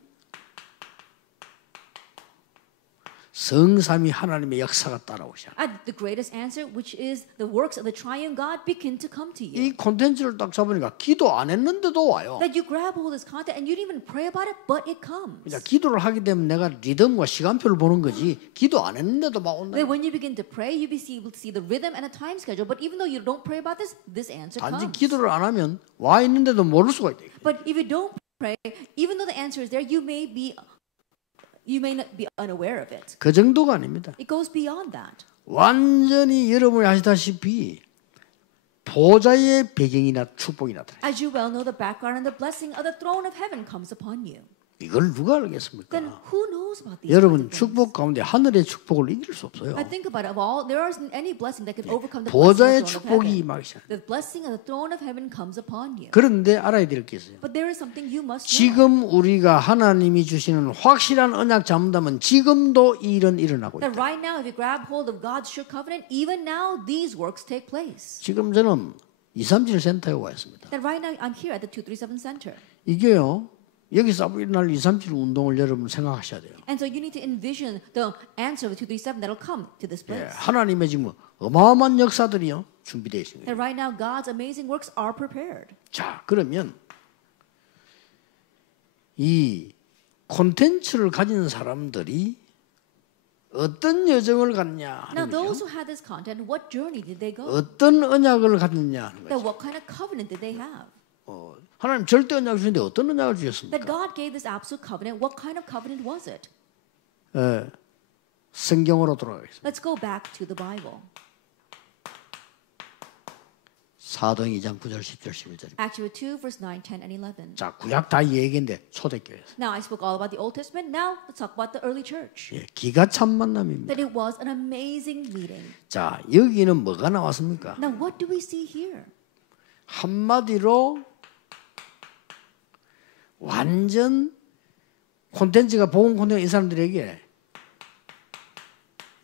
성삼위 하나님의 역사가 따라오셔. And the greatest answer, which is the works of the triune God, begin to come to you. 이 콘텐츠를 딱 잡으니까 기도 안 했는데도 와요. That you grab hold of this content and you didn't even pray about it, but it comes. 그러니까 기도를 하게 되면 내가 리듬과 시간표를 보는 거지 기도 안 했는데도 막 온다. That when you begin to pray, you be able to see the rhythm and a time schedule. But even though you don't pray about this, this answer 단지 comes. 기도를 안 하면 와 있는데도 모를 수가 있다. But if you don't pray, even though the answer is there, you may not be unaware of it. 그 정도가 아닙니다. It goes beyond that. 완전히 여러분이 아시다시피 보좌의 배경이나 축복이 나타나요. As you well know, the background and the blessing of the throne of heaven comes upon you. 이걸 누가 알겠습니까? Then who knows about these 여러분 kinds of things? 축복 가운데 하늘의 축복을 이길 수 없어요. I think about it. Of all, there isn't any blessing that can overcome the 보좌의 blessing of the throne of 축복이 heaven. 임하기 시작합니다. The blessing of the throne of heaven comes upon you. 그런데 알아야 될 게 있어요. But there is something you must know. 지금 우리가 하나님이 주시는 확실한 언약 잡는다면 지금도 이 일은 일어나고 있다. That right now, if you grab hold of God's sure covenant, even now these works take place. 지금 저는 237 센터에 와 있습니다. That right now I'm here at the 237 Center. 이게요. 여기서 일어날 237 운동을 여러분 생각하셔야 돼요. And so you need to envision the answer of the 237 that'll come to this 예, place. 하나님의 지금 어마어마한 역사들이요 준비되어 있습니다. That right now God's amazing works are prepared. 자, 그러면 이 콘텐츠를 가진 사람들이 어떤 여정을 갔냐 Now 하는 those 거죠. who had this content, what journey did they go? 어떤 언약을 갖느냐 하는 That 거죠. what kind of covenant did they have? 하나님 절대 언약을 주는데 어떤 언약을 주셨습니까? That God gave this absolute covenant. What kind of covenant was it? 성경으로 돌아가겠습니다. Let's go back to the Bible. 사도행 2장 9절 10절 11절입니다. Acts 2, verse 9, 10, and 11. 자, 구약 다 얘기인데 초대교회에서 Now I spoke all about the Old Testament. Now let's talk about the early church. 예, 기가 찬 만남입니다. That it was an amazing meeting. 자, 여기는 뭐가 나왔습니까? Now what do we see here? 한마디로 완전 콘텐츠가 복음 콘텐츠 이 사람들에게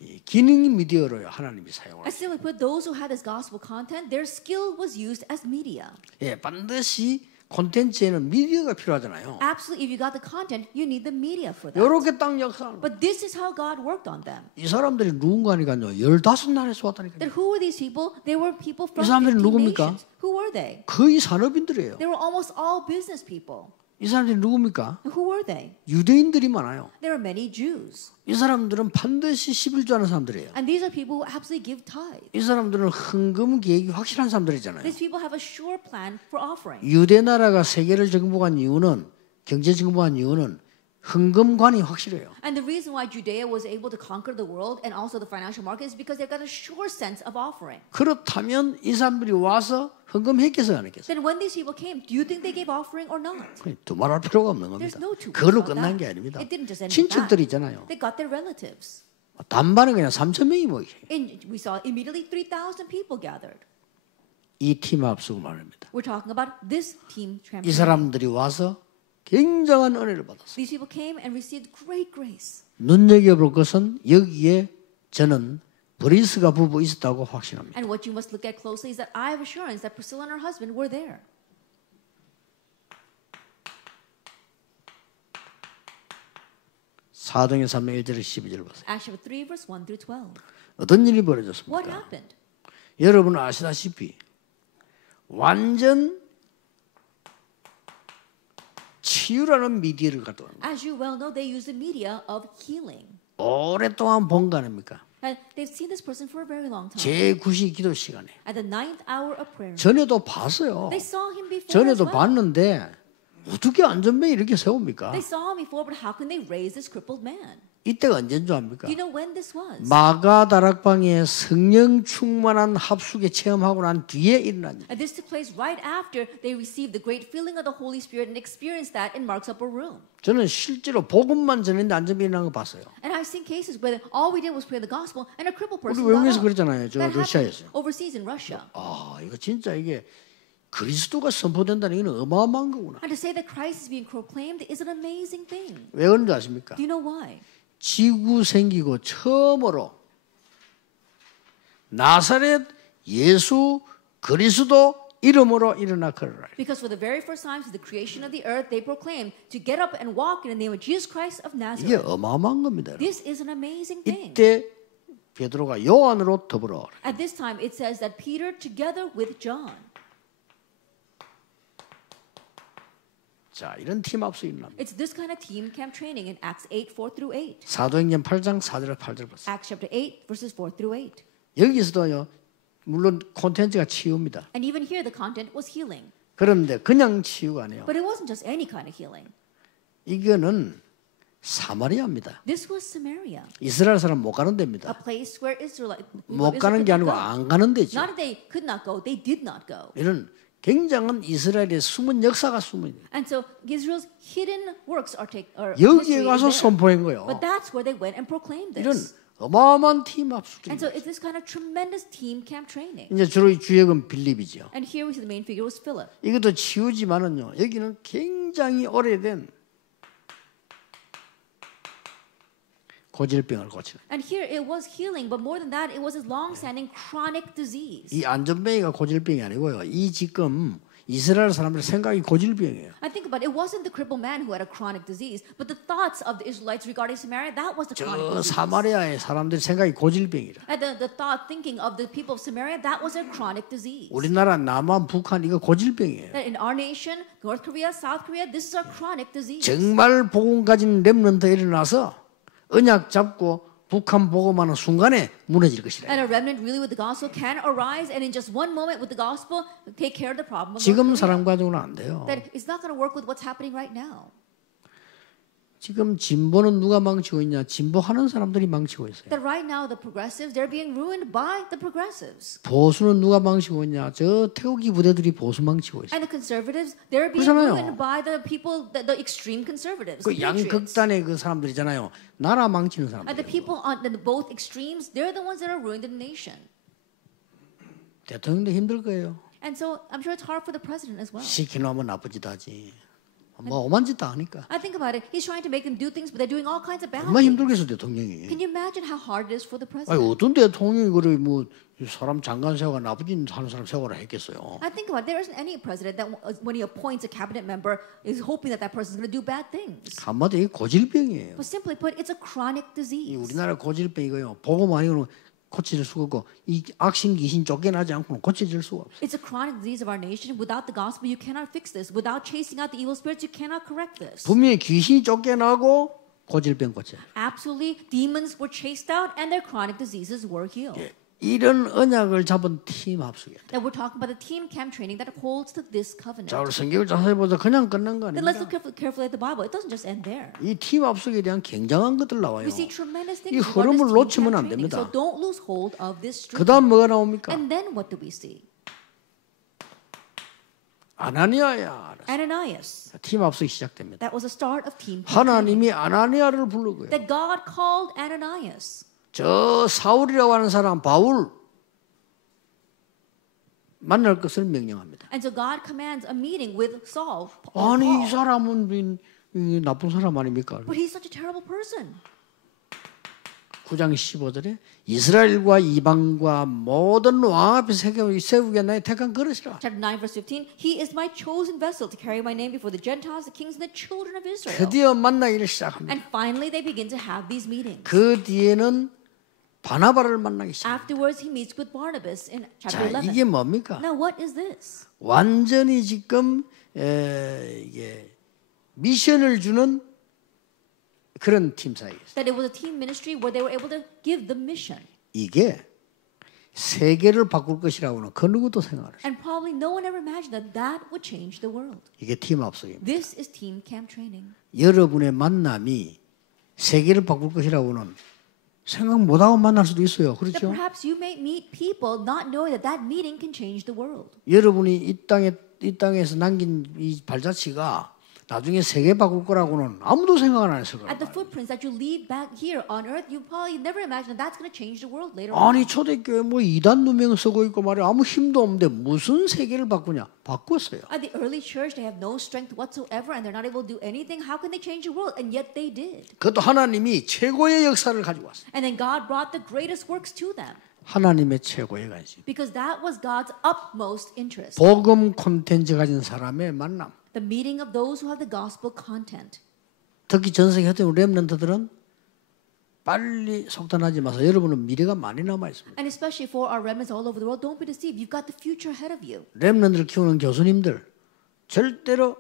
이 기능 미디어로요 하나님이 사용을. I simply put, those who had this gospel content, their skill was used as media. 예, 반드시 콘텐츠에는 미디어가 필요하잖아요. Absolutely, if you got the content, you need the media for that. 이렇게 딱 역사하는. But this is how God worked on them. 이 사람들이 누군가니까요. 15나라에서 왔다니까요. That who were these people? They were people from 이 사람들이 15 누굽니까? nations. Who were they? 거의 산업인들이에요. They were almost all business people. 이 사람들이 누굽니까? Who were they? 유대인들이 많아요. There were many Jews. 이 사람들은 반드시 11조 하는 사람들이에요. And these are people who absolutely give tithe. 이 사람들은 헌금 계획이 확실한 사람들이잖아요. These people have a sure plan for offering. 유대 나라가 세계를 정복한 이유는 경제 정복한 이유는 헌금관이 확실해요. And the reason why Judea was able to conquer the world and also the financial market is because they've got a sure sense of offering. 그렇다면 이 사람들이 와서 헌금했겠어요, 안 했겠어요? Then when these people came, do you think they gave offering or not? 두말할 필요가 없는 겁니다. There's no two ways 그걸로 about 끝난 that. 게 아닙니다. It didn't just end with 친척들이 that. 있잖아요. They got their relatives. 단반은 그냥 3,000명이 모이죠. And we saw immediately 3,000 people gathered. 이 팀 합수고 말입니다. We're talking about this team 이 transformation. 사람들이 와서 굉장한 은혜를 받았어요. These people came and received great grace. 눈여겨볼 것은 여기에 저는 브리스가 부부 있었다고 확신합니다. And what you must look at closely is that I have assurance that Priscilla and her husband were there. 사도행전 3장 1절 12절 보세요. Acts 3, verse 1 through 12. 어떤 일이 What 벌어졌습니까? happened? 여러분 아시다시피 완전 치유라는 미디어를 갖다 옵니다. As you well know, they use the media of healing. 오랫동안 본 거 아닙니까? And they've seen this person for a very long time. 제9시 기도 시간에 At the 9th hour of prayer, 전에도 봤어요. they saw him before as 전에도 well. 봤는데 어떻게 안전뱅이 이렇게 세웁니까? They saw him before, but how can they raise this crippled man? 이때가 언제인 줄 압니까? Do you know when this was? 마가 다락방에 성령 충만한 합숙에 체험하고 난 뒤에 일어난 일. And this took place right after they received the great filling of the Holy Spirit and experienced that in Mark's upper room. 저는 실제로 복음만 전했는데 안전병이 일어난 거 봤어요. And I've seen cases where all we did was pray the gospel and a crippled person 우리 got 외국에서 up. 그랬잖아요. 저 That happened 러시아에서. overseas in Russia. 아, 이거 진짜 이게 그리스도가 선포된다는 이건 어마어마한 거구나. And to say that Christ is being proclaimed is an amazing thing. 왜 그런지 아십니까? Do you know why? 지구 생기고 처음으로 나사렛 예수 그리스도 이름으로 일어나 걸으라. Because for the very first time since the creation of the earth, they proclaimed to get up and walk in the name of Jesus Christ of 이게 Nazareth. 어마어마한 겁니다. This is an amazing thing. 이때 베드로가 요한으로 더불어. At this time, it says that Peter, together with John. 자, 이런 팀 합숙이 일어납니다. It's this kind of team camp training in Acts 8, 4-8. 사도행전 8장 4절 8절 보세요. Acts chapter 8, verses 4-8. 여기서도요. 물론 콘텐츠가 치유입니다. And even here, the content was healing. 그런데 그냥 치유가 아니에요. But it wasn't just any kind of healing. 이거는 사마리아입니다. This was Samaria, 이스라엘 사람 못 가는 a 데입니다. place where Israel 못 가는 게 아니고 안 가는 데죠. Not that they could not go, they did not go. 이런 굉장한 이스라엘의 숨은 역사가 숨은 있는. And so Israel's hidden works are 여기에 history 가서 is there. 선포한 거예요. But that's where they went and proclaimed 이런 this. 어마어마한 팀 And 합숙입니다. so it's this kind of tremendous team camp training. 이제 주로 이 주역은 빌립이죠. And here we see the main figure was Philip. 이것도 치유지만은요. 여기는 굉장히 오래된 고질병을 고치는. And here it was healing, but more than that, it was his long-standing chronic disease. 이 안전뱅이가 고질병이 아니고요. 이 지금 이스라엘 사람들 생각이 고질병이에요. I think about it, it wasn't the crippled man who had a chronic disease, but the thoughts of the Israelites regarding Samaria, that was the chronic 저 disease. 사마리아의 사람들 생각이 고질병이라. And the thought thinking of the people of Samaria, that was a chronic disease. 우리나라 남한 북한 이거 고질병이에요. That in our nation, North Korea, South Korea, this is a chronic disease. 정말 복음 가진 렘넌트 일어나서 언약 잡고 북한 복음하는 순간에 무너질 것이라. And a remnant really with the gospel can arise and in just one moment with the gospel take care of the problem of 지금 North Korea. 사람 가지고는 안 돼요. That it's not going to work with what's happening right now. 지금 진보는 누가 망치고 있냐? 진보하는 사람들이 망치고 있어요. That right now the progressives, they're being ruined by the progressives. 보수는 누가 망치고 있냐? 저 태극기 부대들이 보수 망치고 있어요. And the conservatives, they're being 그렇잖아요. ruined by the people, the extreme conservatives. 그 the patriots. 양극단의 그 사람들이잖아요. 나라 망치는 And the 사람들. people on both extremes, they're the ones that are ruining the nation. 대통령도 힘들 거예요. And so I'm sure it's hard for the president as well. 시키놓으면 나쁜 짓 하지. 뭐 오만 짓 다 하니까. I think about it. He's trying to make them do things, but they're doing all kinds of bad 얼마나 things. 힘들겠어 대통령이. Can you imagine how hard it is for the 아니 president? 어떤 대통령이 그래 뭐 사람 장관 세워가 나쁜 짓 하는 사람 세워라 했겠어요. I think about it. There isn't any president that when he appoints a cabinet member is hoping that that person is going to do bad things. 한마디 이게 고질병이에요. But simply put, it's a chronic 이 disease. 우리나라 고질병이고요. 보고 많이는 고쳐질 수가 없고 이 악신 귀신 쫓겨나지 않고는 고쳐질 수가 없어요. It's a chronic disease of our nation. Without the gospel, you cannot fix this. Without chasing out the evil spirits, you cannot correct this. 분명히 귀신이 쫓겨나고 고질병 고쳐. Absolutely, demons were chased out and their chronic diseases were healed. 이런 언약을 잡은 팀 합숙이에요. That we're talking about the team camp training that holds to this covenant. 자, 우리 성경을 자세히 보자. 그냥 끝난 거 Then let's 아닙니다. look carefully at the Bible. It doesn't just end there. 이 팀 합숙에 대한 굉장한 것들 나와요. We see tremendous 이 things about 흐름을 this team 놓치면 camp 안 training. 됩니다. So don't lose hold of this 그 stream. 다음 뭐가 나옵니까? And then what do we see? 아나니아야. Ananias. 팀 합숙이 시작됩니다. That was the start of team camp training. 하나님이 아나니아를 부르고요. That God called Ananias. 저 사울이라고 하는 사람 바울 만날 것을 명령합니다. And so God commands a meeting with Saul. 아니 이 Paul. 사람은 이 나쁜 사람 아닙니까? But he's such a terrible person. 9장 15절에 이스라엘과 이방과 모든 왕 앞에 세우게 나의 택한 그릇이라. Chapter 9, verse 15. He is my chosen vessel to carry my name before the Gentiles, the kings, and the children of Israel. 드디어 만나기를 시작합니다. And finally, they begin to have these meetings. 그 뒤에는 바나바를 만나기 시작합니다. Afterwards, he meets with Barnabas in chapter 자, 11. 이게 뭡니까? Now, what is this? 완전히 지금 이게 미션을 주는 그런 팀 사이에서 That it was a team ministry where they were able to give the mission. 이게 세계를 바꿀 것이라고는 그 누구도 생각 안 했어요. And probably no one ever imagined that that would change the world. 이게 팀 합숙입니다. This is team camp training. 여러분의 만남이 세계를 바꿀 것이라고는 생각 못하고 만날 수도 있어요. That 그렇죠? perhaps you may meet people not knowing that that meeting can change the world. 여러분이 이 땅에서 남긴 이 발자취가 나중에 세계 바꿀 거라고는 아무도 생각 안 했을 At the 거예요. footprints that you leave back here on earth, you probably never imagined that that's going to change the world later 아니 on. 초대교회 뭐 이단 누명 쓰고 있고 말이야 아무 힘도 없는데 무슨 세계를 바꾸냐? 바꿨어요. At the early church, they have no strength whatsoever and they're not able to do anything. How can they change the world? And yet they did. 그것도 하나님이 최고의 역사를 가지고 왔어요. And then God brought the greatest works to them 하나님의 최고의 관심. because that was God's utmost interest. 복음 콘텐츠 가진 사람의 만남. The meeting of those who have the gospel content. 특히 전세계 같은 렘넌트들은 빨리 속단하지 마세요. 여러분은 미래가 많이 남아 있습니다. And especially for our remnants all over the world, don't be deceived. You've got the future ahead of you. 렘넌트를 키우는 교수님들 절대로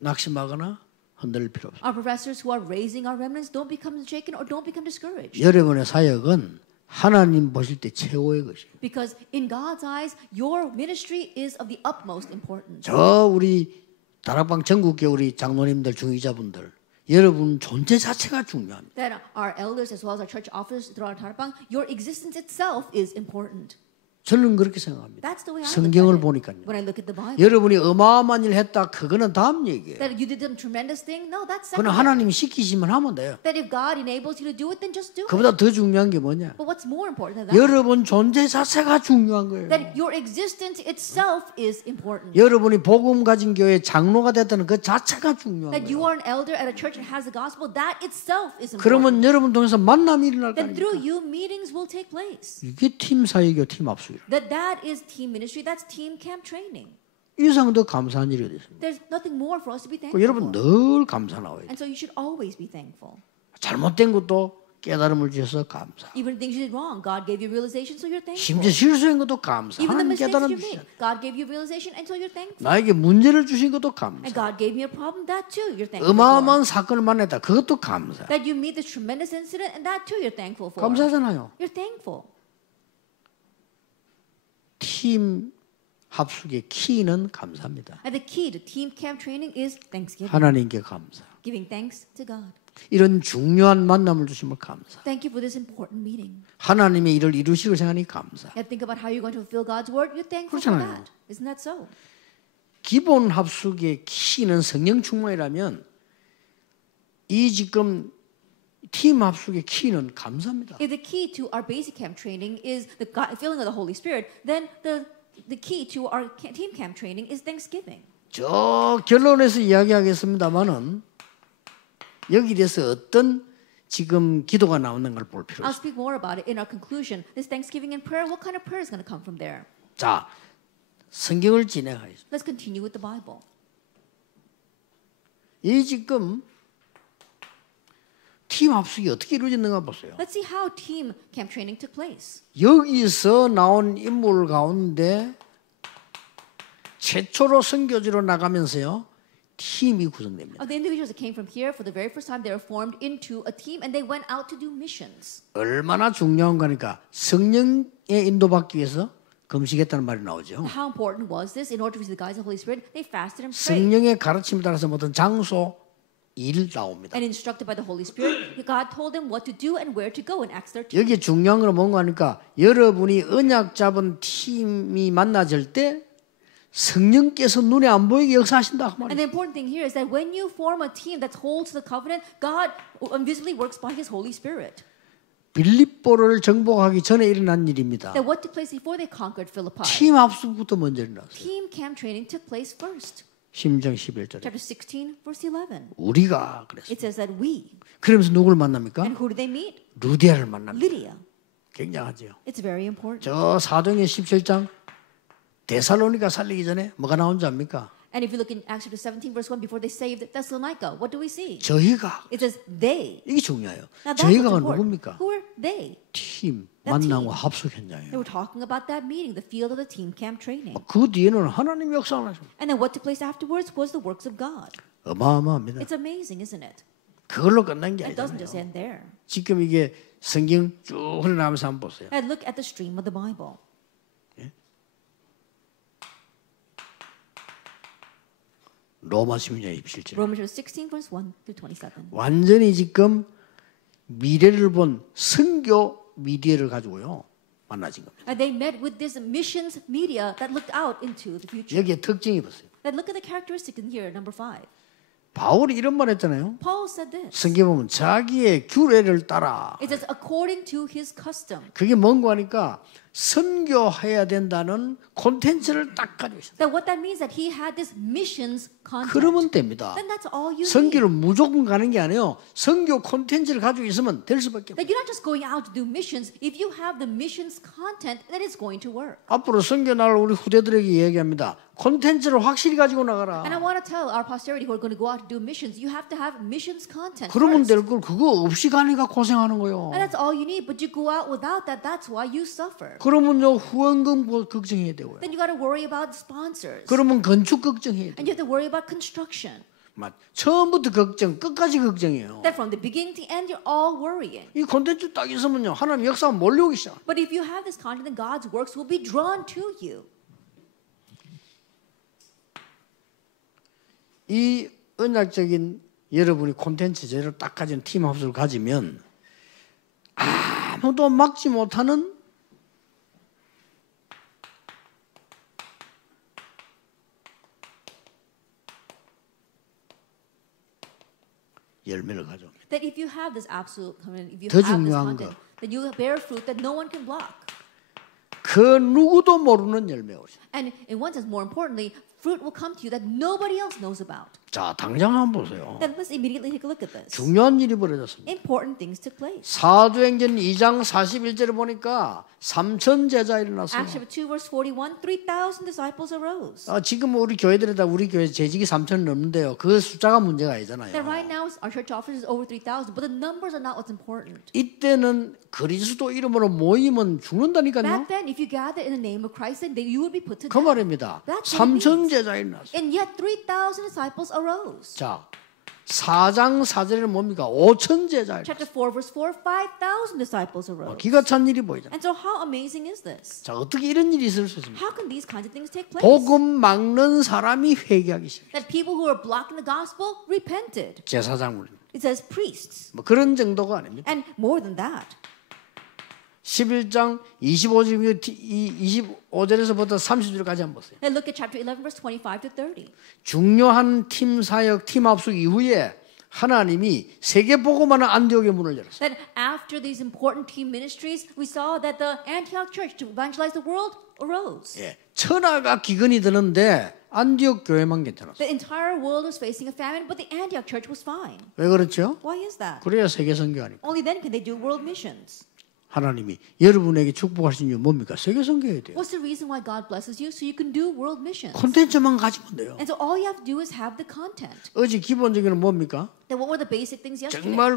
낙심하거나 흔들릴 필요 없어요. Our professors who are raising our remnants, don't become shaken or don't become discouraged. 여러분의 사역은 하나님 보실 때 최고의 것이에요. Because in God's eyes, your ministry is of the utmost importance. 저 우리 다락방 전국계 우리 장로님들 중위자분들 여러분 존재 자체가 중요합니다. That our elders as well as our church officers throughout Tarapang, your existence itself is important. 저는 그렇게 생각합니다. That's the way I look 성경을 at it. 보니까요. When I look at the Bible. 여러분이 어마어마한 일 했다 그거는 다음 얘기예요. That you did some tremendous thing? No, that's 그건 secondary. 하나님이 시키시면 하면 돼요. That if God enables you to do it, then just do it. 그보다 더 중요한 게 뭐냐? But what's more important than that? 여러분 존재 자체가 중요한 거예요. That your existence itself is important. 여러분이 복음 가진 교회 장로가 됐다는 그 자체가 중요한 That you 거예요. are an elder at a church that has the gospel, that itself is important. 그러면 여러분 통해서 만남이 일어날 Then through 거니까. you, meetings will take place. 이게 팀 사역이요, 팀 합숙이에요. That is team ministry, that's team camp training. 이상 더 감사한 일이 어디 있습니까? There's nothing more for us to be thankful 여러분 for. 늘 감사 나와요. And so you should always be thankful. 잘못된 것도 깨달음을 주셔서 감사. Even things you did wrong, God gave you realization, so you're 심지어 thankful. 실수한 것도 감사. Even the 하나님 mistakes 깨달음 you 주셔. made, God gave you realization, and so you're thankful. 나에게 문제를 주신 것도 And 감사. God gave me a problem, that too you're thankful for. 어마어마한 사건을 만났다. 그것도 감사. That you meet this tremendous incident, and that too you're thankful for. 감사하잖아요. You're thankful. 팀 합숙의 키는 감사합니다. And the key to team camp training is thanksgiving. 하나님께 감사. Giving thanks to God. 이런 중요한 만남을 주시면 감사. Thank you for this important meeting. 하나님의 일을 이루시고 생각하니 감사. And think about how you're going to fulfill God's word. You're thankful for 그렇잖아요. that. Isn't that so? 기본 합숙의 키는 성령 충만이라면 이 지금 팀 합숙의 키는 감사합니다. If the key to our basic camp training is the filling of the Holy Spirit, then the key to our team camp training is thanksgiving. 저 결론에서 이야기하겠습니다만은 여기 대해서 어떤 지금 기도가 나오는 걸 볼 필요 I'll 있습니다. speak more about it in our conclusion. This thanksgiving and prayer, what kind of prayer is going to come from there? 자, 성경을 진행하겠습니다. Let's continue with the Bible. 이 지금 팀 합숙이 어떻게 이루어졌는가 보세요. Let's see how team camp training took place. 여기서 나온 인물 가운데 최초로 선교지로 나가면서요. 팀이 구성됩니다. Of the individuals that came from here, for the very first time, they were formed into a team and they went out to do missions. 얼마나 중요한 거니까 성령에 인도받기 위해서 금식했다는 말이 나오죠. How important was this? In order to receive the guidance of the Holy Spirit, they fasted and prayed. 성령의 가르침에 따라서 어떤 장소, 일 나옵니다. And instructed by the Holy Spirit, God told them what to do and where to go in Acts 13. 여기 중요한 건 뭔가 하니까 여러분이 언약 잡은 팀이 만나질 때 성령께서 눈에 안 보이게 역사하신다 그 And 말이에요. the important thing here is that when you form a team that holds the covenant, God invisibly works by His Holy Spirit. 빌립보를 정복하기 전에 일어난 일입니다. That what took place before they conquered Philippi? 팀 합숙부터 먼저 일어났어요. Team camp training took place first. 10장 11절에 Chapter 16, verse 11. 우리가 그랬어요. It says that we. 그러면서 누굴 만납니까? And who do they meet? 루디아를 만납니다. Lydia. 굉장하죠. It's very important. 저 사도행전 17장 데살로니가 살리기 전에 뭐가 나온 줄 압니까? And if you look in Acts chapter 17, verse 1, before they saved Thessalonica, what do we see? 저희가 It says they. 이게 중요해요. Now that's what's 저희가 important. 누굽니까? Who are they? 팀 That's 만남과 team. 합숙 They 현장이에요. were talking about that meeting, the field of the team camp training. 그 뒤에는 하나님 역사를 하십니다. And then what took place afterwards was the works of God. 어마어마합니다. It's amazing, isn't it? 그걸로 끝난 게 It doesn't just 아니잖아요. end there. 지금 이게 성경 쭉 흘러나오면서 한번 보세요. And look at the stream of the Bible. 로마 16장 27절. Romans 16 verse 1 through 27. 완전히 지금 미래를 본 선교 미디어를 가지고요 만나진 겁니다. And they met with this missions media that looked out into the future. 여기에 특징이 보세요. And look at the characteristic in here, number 5. 바울이 이런 말 했잖아요. Paul said this. 성경 보면 자기의 규례를 따라. It says according to his custom. 그게 뭔고 하니까 선교해야 된다는 콘텐츠를 딱 가지고 있어요. That what that means that he had this missions content. 그러면 됩니다. Then that's all you need. 선교를 무조건 가는 게 아니에요. 선교 콘텐츠를 가지고 있으면 될 수밖에 없어요. That you're not just going out to do missions. If you have the missions content, then it's going to work. 앞으로 선교 날 우리 후대들에게 얘기합니다. 콘텐츠를 확실히 가지고 나가라. And I want to tell our posterity who are going to go out to do missions, you have to have missions content. 그러면 first. 될 걸 그거 없이 가니까 고생하는 거예요. And that's all you need. But you go out without that, that's why you suffer. 그러면요 후원금 걱정해야 되고요. Then you got to worry about sponsors. 그러면 건축 걱정해야 돼요. And you have to worry about construction. 맞. 처음부터 걱정, 끝까지 걱정이에요. That from the beginning to end, you're all worrying. 이 콘텐츠 딱 있으면요 하나님 역사가 몰려오기 시작. But if you have this content, then God's works will be drawn to you. 이 언약적인 여러분이 콘텐츠 제를 딱 가진 팀 합수를 가지면 아무도 막지 못하는 열매를 가져옵니다. That if you have this absolute covenant, if you 더 have this 중요한 content, then you bear fruit that no one can block. 그 누구도 모르는 열매가 오죠. And in one sense, more importantly, fruit will come to you that nobody else knows about. 자, 당장 한번 보세요. Then let's immediately take a look at this. 중요한 일이 벌어졌습니다. Important things took place. 사도행전 2장 41절에 보니까 3천 제자 일어났어요. Acts chapter 2 verse 41, 3,000 disciples arose. 지금 우리 교회들에다 우리 교회 재직이 3천 넘는데요. 그 숫자가 문제가 아니잖아요. That right now our church office is over 3,000, but the numbers are not what's important. 이때는 그리스도 이름으로 모이면 죽는다니까요. Back then, if you gather in the name of Christ, then you would be put to 그 death. 말입니다. That's what it 3천 means. 제자 일어났어요. And yet 3,000 disciples arose. 자, 4장 4절에는 뭡니까? 5천 제자 일어났어요. Chapter 4 verse 4, 5,000 disciples arose. 기가 찬 일이 보이잖아요. And so how amazing is this? 자, 어떻게 이런 일이 있을 수 있습니까? How can these kinds of things take place? 복음 막는 사람이 회개하기 시작해요. That people who are blocking the gospel repented. 제사장물. It says priests. 뭐 그런 정도가 아닙니다. And more than that. 11장 25절에서부터 30절까지 한번 보세요. Now look at chapter 11 verse 25 to 30. 중요한 팀 사역, 팀 합숙 이후에 하나님이 세계 복음하는 안디옥의 문을 열었어요. That after these important team ministries, we saw that the Antioch church to evangelize the world arose. 예, 천하가 기근이 드는데 안디옥 교회만 괜찮았어요. The entire world was facing a famine, but the Antioch church was fine. 왜 그렇죠? Why is that? 그래야 세계 선교하니까. Only then can they do world missions. 하나님이 여러분에게 축복하신 이유 뭡니까? 세계 선교해야 돼요. What's the reason why God blesses you? So you can do world missions. 콘텐츠만 가지면 돼요. And so all you have to do is have the content. 어제 기본적인 뭡니까? Then what were the basic things yesterday? 정말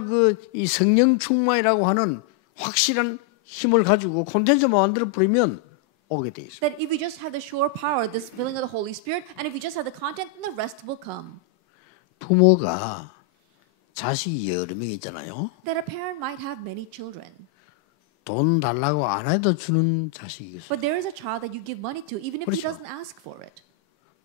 이 성령 충만이라고 하는 확실한 힘을 가지고 콘텐츠만 만들어 버리면 오게 돼 있어요. That if you just have the sure power, this filling of the Holy Spirit, and if you just have the content, then the rest will come. 부모가 자식이 여러 명 있잖아요. That a parent might have many children. 돈 달라고 안 해도 주는 자식이 있어요. But there is a child that you give money to, even if he 그렇죠. doesn't ask for it.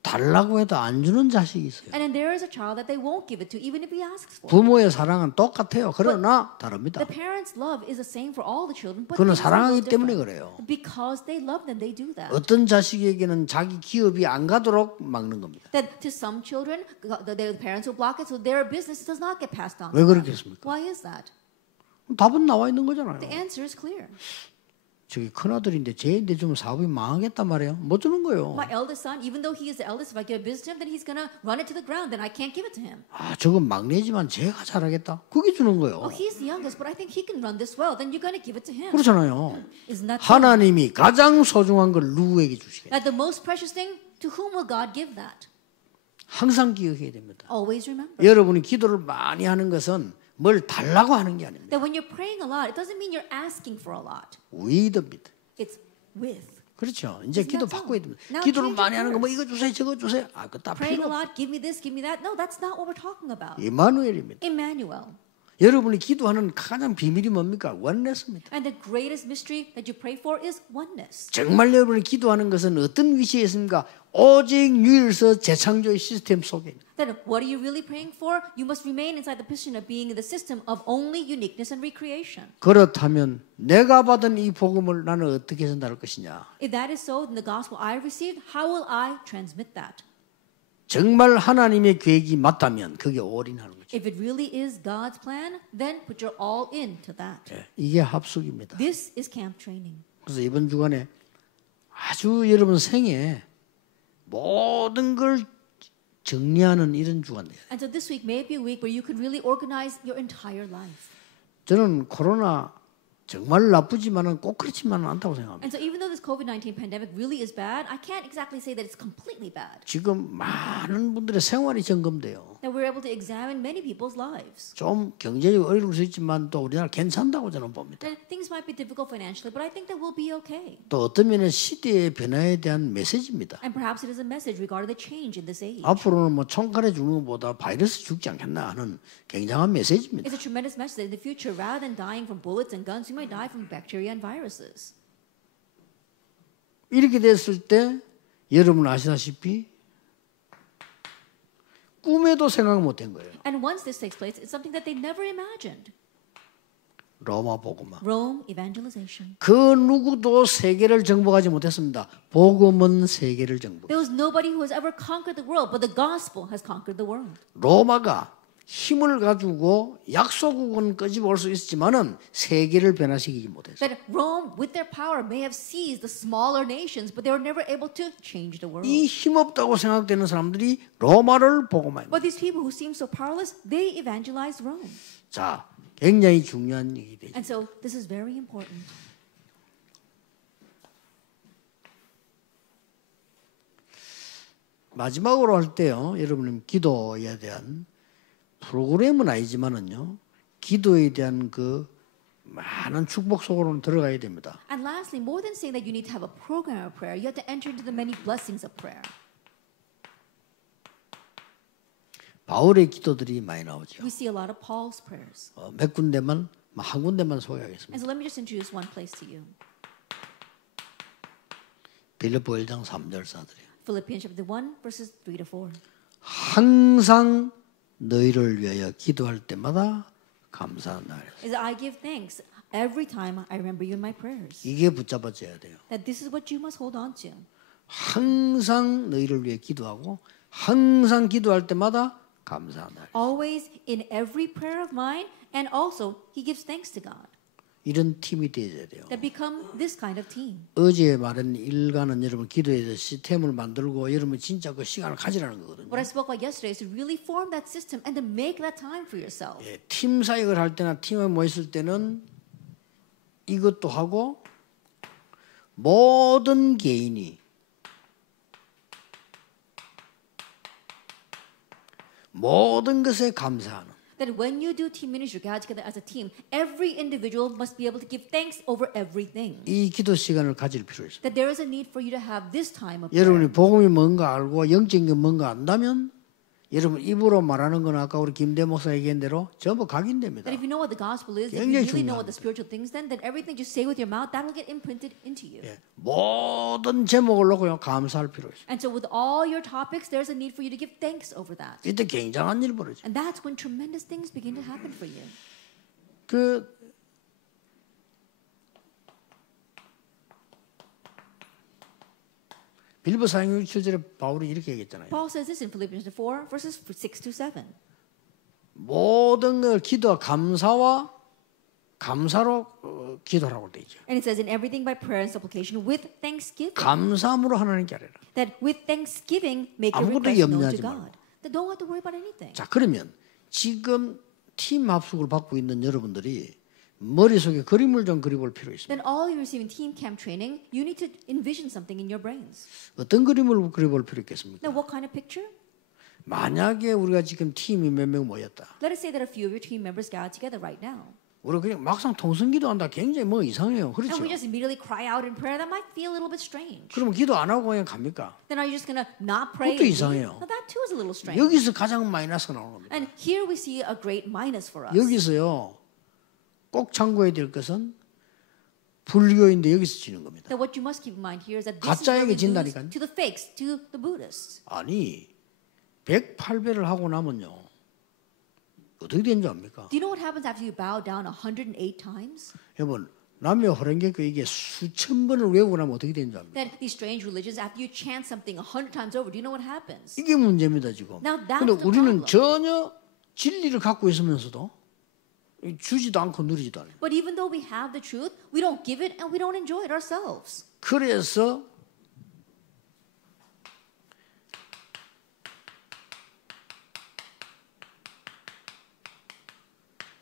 달라고 해도 안 주는 자식이 있어요. And then there is a child that they won't give it to, even if he asks for it. 부모의 사랑은 똑같아요. 그러나 다릅니다. The parents' love is the same for all the children, but 그는 things are a 사랑하기 little 때문에 different. 그래요. Because they love them, they do that. 어떤 자식에게는 자기 기업이 안 가도록 막는 겁니다. That to some children, the parents will block it, so their business does not get passed on. 왜 그렇겠습니까? Why is that? 답은 나와 있는 거잖아요. The answer is clear. 저기 큰아들인데 쟤인데 좀 사업이 망하겠단 말이에요. 못 주는 거예요. My eldest son, even though he is the eldest, if I give a business to him, then he's gonna run it to the ground. Then I can't give it to him. 저건 막내지만 쟤가 잘하겠다. 그게 주는 거예요. Oh, he's the youngest, but I think he can run this well. Then you're gonna give it to him. 그렇잖아요. Isn't that so? 하나님이 가장 소중한 걸 누구에게 주시겠어요? That the most precious thing, to whom will God give that? 항상 기억해야 됩니다. Always remember. 여러분이 기도를 많이 하는 것은 뭘 달라고 하는 게 아닙니다. That when you're praying a lot, it doesn't mean you're asking for a lot. 위드입니다. It's with. 그렇죠. 이제 Isn't 기도 that so? 바꿔야 됩니다. Now 기도를 change 많이 your 하는 거 뭐 prayers. 이거 주세요, 저거 주세요. 아, 그거 다 Praying 필요 a 없어. lot, give me this, give me that. No, that's not what we're talking about. 이마누엘입니다. Emmanuel. 여러분이 기도하는 가장 비밀이 뭡니까? 원네스입니다. And the greatest mystery that you pray for is oneness. 정말 여러분이 기도하는 것은 어떤 위치에 있습니까? 오직 유일서 재창조의 시스템 속에. Then what are you really praying for? You must remain inside the position of being in the system of only uniqueness and recreation. 그렇다면 내가 받은 이 복음을 나는 어떻게 전달할 것이냐? If that is so, then the gospel I received, how will I transmit that? 정말 하나님의 계획이 맞다면 그게 올인하는 거죠. If it really is God's plan, then put your all into that. 이게 합숙입니다. This is camp training. 그래서 이번 주간에 아주 여러분 생에 모든 걸 정리하는 이런 주간이에요. And so this week may be a week where you could really organize your entire life. 저는 코로나 정말 나쁘지만은 꼭 그렇지만은 않다고 생각합니다. And so even though this COVID-19 pandemic really is bad, I can't exactly say that it's completely bad. 지금 많은 분들의 생활이 점검돼요. That we're able to examine many people's lives. 좀 경제적으로 어려울 수 있지만 또 우리나라 괜찮다고 저는 봅니다. And things might be difficult financially, but I think that we'll be okay. 또 어떤 면은 시대의 변화에 대한 메시지입니다. And perhaps it is a message regarding the change in this age. 앞으로는 뭐 총칼에 죽는 것보다 바이러스 죽지 않겠나 하는 굉장한 메시지입니다. It's a tremendous message that in the future, rather than dying from bullets and guns, you might die from bacteria and viruses. 이렇게 됐을 때 여러분 아시다시피 꿈에도 생각 못한 거예요. And once this takes place, it's something that they never imagined. 로마 복음화. Rome evangelization. 그 누구도 세계를 정복하지 못했습니다. 복음은 세계를 정복. There was nobody who has ever conquered the world, but the gospel has conquered the world. 로마가 힘을 가지고 약소국은 끄집어올 수 있었지만은 세계를 변화시키지 못했어요. That Rome, with their power, may have seized the smaller nations, but they were never able to change the world. 이 힘없다고 생각되는 사람들이 로마를 복음합니다. But these people who seem so powerless, they evangelized Rome. 자, 굉장히 중요한 얘기 되죠. And so this is very important. 마지막으로 할 때요, 여러분은 기도에 대한 프로그램은 아니지만은요, 기도에 대한 그 많은 축복 속으로는 들어가야 됩니다. And lastly, more than saying that you need to have a program of prayer, you have to enter into the many blessings of prayer. 바울의 기도들이 많이 나오죠. We see a lot of Paul's prayers. 몇 군데만, 한 군데만 And 소개하겠습니다. so let me just introduce one place to you. 빌립보 1장 3절 사드려요. Philippians chapter 1, verses 3 to 4. 항상 너희를 위하여 기도할 때마다 감사한다. Is that I give thanks every time I remember you in my prayers. 이게 붙잡아져야 돼요. That this is what you must hold on to. 항상 너희를 위해 기도하고 항상 기도할 때마다 감사한다. Always in every prayer of mine, and also he gives thanks to God. 이런 팀이 되어야 돼요. That become this kind of team. 어제 말한 일과는 여러분 기도에 대해서 시스템을 만들고 여러분 진짜 그 시간을 가지라는 거거든요. What I spoke about yesterday is to really form that system and to make that time for yourself. 예, 팀 사역을 할 때나 팀에 모였을 때는 이것도 하고 모든 개인이 모든 것에 감사하는 That when you do team ministry, God together as a team, every individual must be able to give thanks over everything. 이 기도 시간을 가질 필요 있어요. That there is a need for you to have this time of prayer. 여러분이 복음이 뭔가 알고 영적인 게 뭔가 안다면 여러분 입으로 말하는 건 아까 우리 김대 목사 얘기한 대로 전부 각인됩니다. That if you know what the gospel is, if you 굉장히 really know what the 중요합니다. spiritual things, then everything you say with your mouth, that will get imprinted into you. 예, 모든 제목을 놓고 감사할 필요 있어요. And so with all your topics, there's a need for you to give thanks over that. 이때 굉장한 일 벌어져. And that's when tremendous things begin to happen for you. 그 빌립보 4장 6절에 바울이 이렇게 얘기했잖아요. Paul says this in Philippians 4, verses 6 to 7. 모든 걸 기도와 감사로 기도하라고 돼 있죠. And it says, in everything by prayer and supplication with thanksgiving. 감사함으로 하나님께 하래라. That with thanksgiving make your 아무것도 request known to 염려하지 God. That don't have to worry about anything. 자, 그러면 지금 팀 합숙을 받고 있는 여러분들이 머릿속에 그림을 좀 그려볼 필요 있습니다. Then all you receive in team camp training, you need to envision something in your brains. 어떤 그림을 그려볼 필요 있겠습니까? Now, what kind of picture? 만약에 우리가 지금 팀이 몇 명 모였다. Let us say that a few of your team members got together right now. 우리 그냥 막상 통성기도한다 굉장히 뭐 이상해요. and 그렇죠? we just immediately cry out in prayer, that might feel a little bit strange. 그러면 기도 안 하고 그냥 갑니까? Then are you just going to not pray? 그것도 and leave? 이상해요. Now that too is a little strange. 여기서 가장 마이너스가 나오는 겁니다. And here we see a great minus for us. 여기서요 꼭 참고해야 될 것은 불교인데 여기서 지는 겁니다. That what you must keep in mind here is that this is where 가짜에게 we lose 진다니까요. to the fakes, to the Buddhists. 아니 108배를 하고 나면요 어떻게 되는 줄 압니까? Do you know what happens after you bow down 108 times? 여러분 남녀 호랭개교 이게 수천 번을 외우고 나면 어떻게 되는 줄 압니까? That these strange religions, after you chant something 100 times over, do you know what happens? 이게 문제입니다 지금. Now that's 근데 the 우리는 problem. 전혀 진리를 갖고 있으면서도 주지도 않고 누리지도 않아요. But even though we have the truth, we don't give it and we don't enjoy it ourselves. 그래서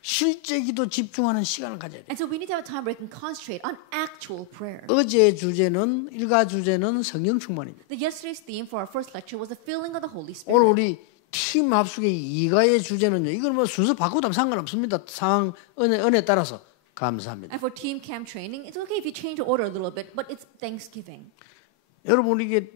실제 기도 집중하는 시간을 가져야 돼요. And so we need to have a time where we can concentrate on actual prayer. 어제 주제는 일가 주제는 성령 충만입니다. The yesterday's theme for our first lecture was the filling of the Holy 오늘 Spirit. 우리 팀 합숙의 이가의 주제는요. 이걸 뭐 순서 바꾸도 상관없습니다. 상황 은혜 따라서 감사합니다. And for team camp training, it's okay if you change the order a little bit, but it's Thanksgiving. 여러분 이게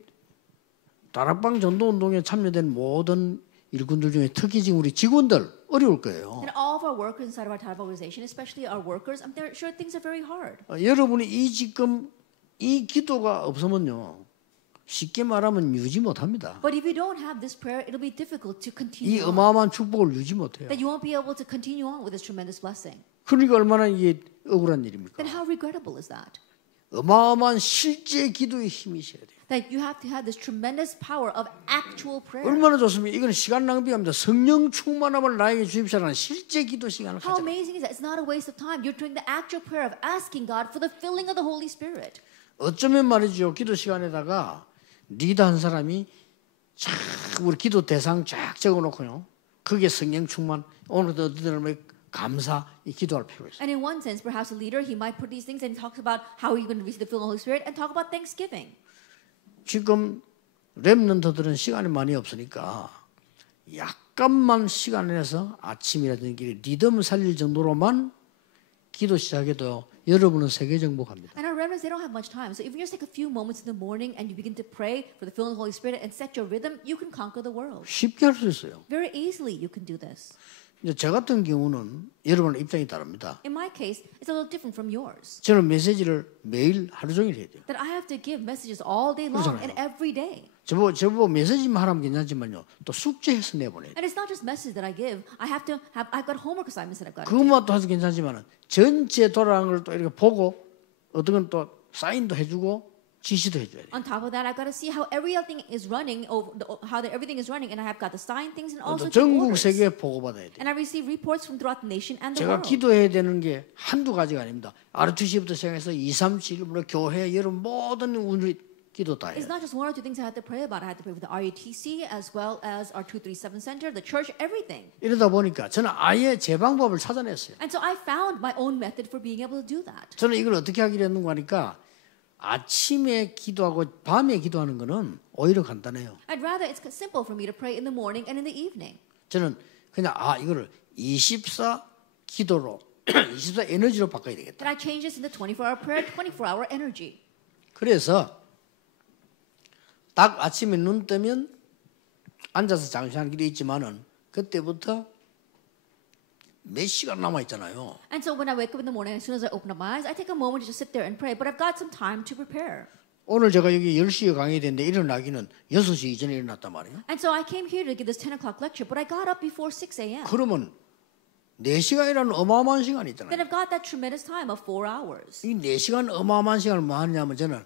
다락방 전도 운동에 참여된 모든 일꾼들 중에 특히 지금 우리 직원들 어려울 거예요. And all of our workers inside of our type of organization, especially our workers, I'm sure things are very hard. 여러분이 이 기도가 없으면요. 쉽게 말하면 유지 못합니다. But if you don't have this prayer, it'll be difficult to 이 continue on. 어마어마한 축복을 유지 못해요. That you won't be able to continue on with this tremendous blessing. 그러니까 얼마나 이게 억울한 일입니까? Then how regrettable is that? 어마어마한 실제 기도의 힘이 있어야 돼요. That you have to have this tremendous power of actual prayer. 얼마나 좋습니까? 이건 시간 낭비합니다. 성령 충만함을 나에게 주십시오라는 실제 기도 시간을 How 가져. amazing is that? It's not a waste of time. You're doing the actual prayer of asking God for the filling of the Holy Spirit. 어쩌면 말이죠. 기도 시간에다가 리더 한 사람이 쫙 우리 기도 대상 쫙 적어놓고요. 그게 성령 충만 오늘도 어디든 감사 이 기도할 필요가 있어요. And in one sense, perhaps a leader, he might put these things and talks about how you're going to receive the filling of the Holy Spirit and talk about Thanksgiving. 지금 렘넌트들은 시간이 많이 없으니까 약간만 시간 내서 아침이라든지 리듬 살릴 정도로만 기도 시작해도 여러분은 세계 정복합니다. And our remnants, they don't have much time. So if you just take a few moments in the morning and you begin to pray for the filling of the Holy Spirit and set your rhythm, you can conquer the world. 쉽게 할 수 있어요. Very easily you can do this. 이제 저 같은 경우는 여러분의 입장이 다릅니다. In my case, it's a little different from yours. 저는 메시지를 매일 하루 종일 해야 돼요. That I have to give messages all day long and every day. 저보고 메시지만 하라면 괜찮지만요. 또 숙제해서 내보내야 돼요. And it's not just messages that I give. I've got homework assignments that I've got to do. 그것만 또 해도 괜찮지만 전체 돌아가는 걸 또 이렇게 보고 어떤 건 또 사인도 해주고 지시도 해줘야 돼요. On top of that, I've got to see how everything is running, everything is running, and I have got to sign things and also 또 take 전국 orders. 세계에 보고받아야 돼요. And I receive reports from throughout the nation and the 제가 world. 기도해야 되는 게 한두 가지가 아닙니다. RTC부터 시작해서 2, 3, 7, 물론 교회 여러분 모든 우리 기도 다 해요. It's not just one or two things I had to pray about. I had to pray for the RUTC as well as our 237 Center, the church, everything. 이러다 보니까 저는 아예 제 방법을 찾아냈어요. And so I found my own method for being able to do that. 저는 이걸 어떻게 하기로 했는가 하니까 아침에 기도하고 밤에 기도하는 거는 오히려 간단해요. I'd rather it's simple for me to pray in the morning and in the evening. 저는 그냥 이거를 24 기도로 24 에너지로 바꿔야 되겠다. That I change this into 24-hour prayer, 24-hour energy. 그래서 딱 아침에 눈 뜨면 앉아서 잠시 하는 길이 있지만은 그때부터 몇 시간 남아 있잖아요. And so when I wake up in the morning, as soon as I open up my eyes, I take a moment to just sit there and pray. But I've got some time to prepare. 오늘 제가 여기 10시에 강의됐는데 일어나기는 6시 이전에 일어났단 말이에요. And so I came here to give this 10 o'clock lecture, but I got up before 6 a.m. 그러면 4시간이라는 어마어마한 시간이 Then 있잖아요. I've got that tremendous time of 4 hours. 이 4시간 어마어마한 시간을 뭐 하냐면 저는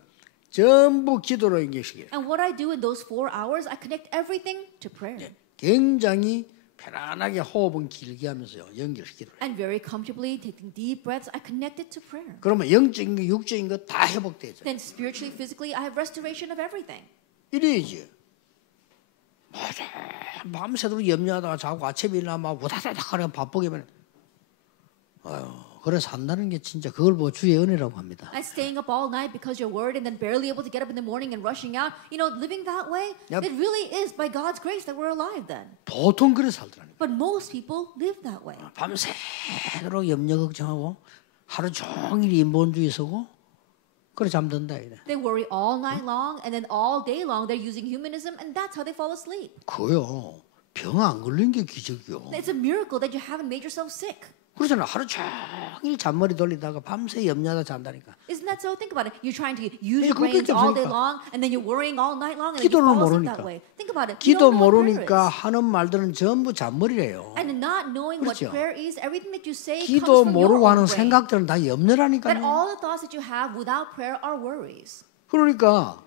전부 기도로 연결시켜요. And what I do in those 4 hours, I connect everything to prayer. 굉장히 편안하게 호흡은 길게 하면서요. 연결시키더라고요. And very comfortably taking deep breaths, I connect it to prayer. 그러면 영적인 거, 육적인 거 다 회복되죠. Then spiritually, physically, I have restoration of everything. 이래야지. 맞아. 밤새도록 염려하다가 자고 아침에 일어나면 우다다닥 하면 바쁘게 면 그래 산다는 게 진짜 그걸 보고 주의 은혜라고 합니다. And staying up all night because you're worried and then barely able to get up in the morning and rushing out, living that way, Yep. it really is by God's grace that we're alive then. 보통 그래 살더라니까. But most people live that way. 밤새도록 염려 걱정하고 하루 종일 인본주의 서고 그래 잠든다 이래. They worry all night long and then all day long they're using humanism and that's how they fall asleep. 그요. 병 안 걸린 게 기적이요. It's a miracle that you haven't made yourself sick. 그렇잖아. 하루 종일 잔머리 돌리다가 밤새 염려하다 잔다니까. Isn't that so? Think about it. You're trying to use your 그게 brains all day 없으니까. long and then you're worrying all night long and then you 기도를 fall asleep 모르니까. that way. Think about it. You 기도 don't know what prayer 모르니까 is. 하는 말들은 전부 잔머리래요. And not knowing what 그렇죠. prayer is, everything that you say comes 기도 from your 모르고 own 하는 brain. 생각들은 다 That 염려라니까요. all the thoughts that you have without prayer are worries. 그러니까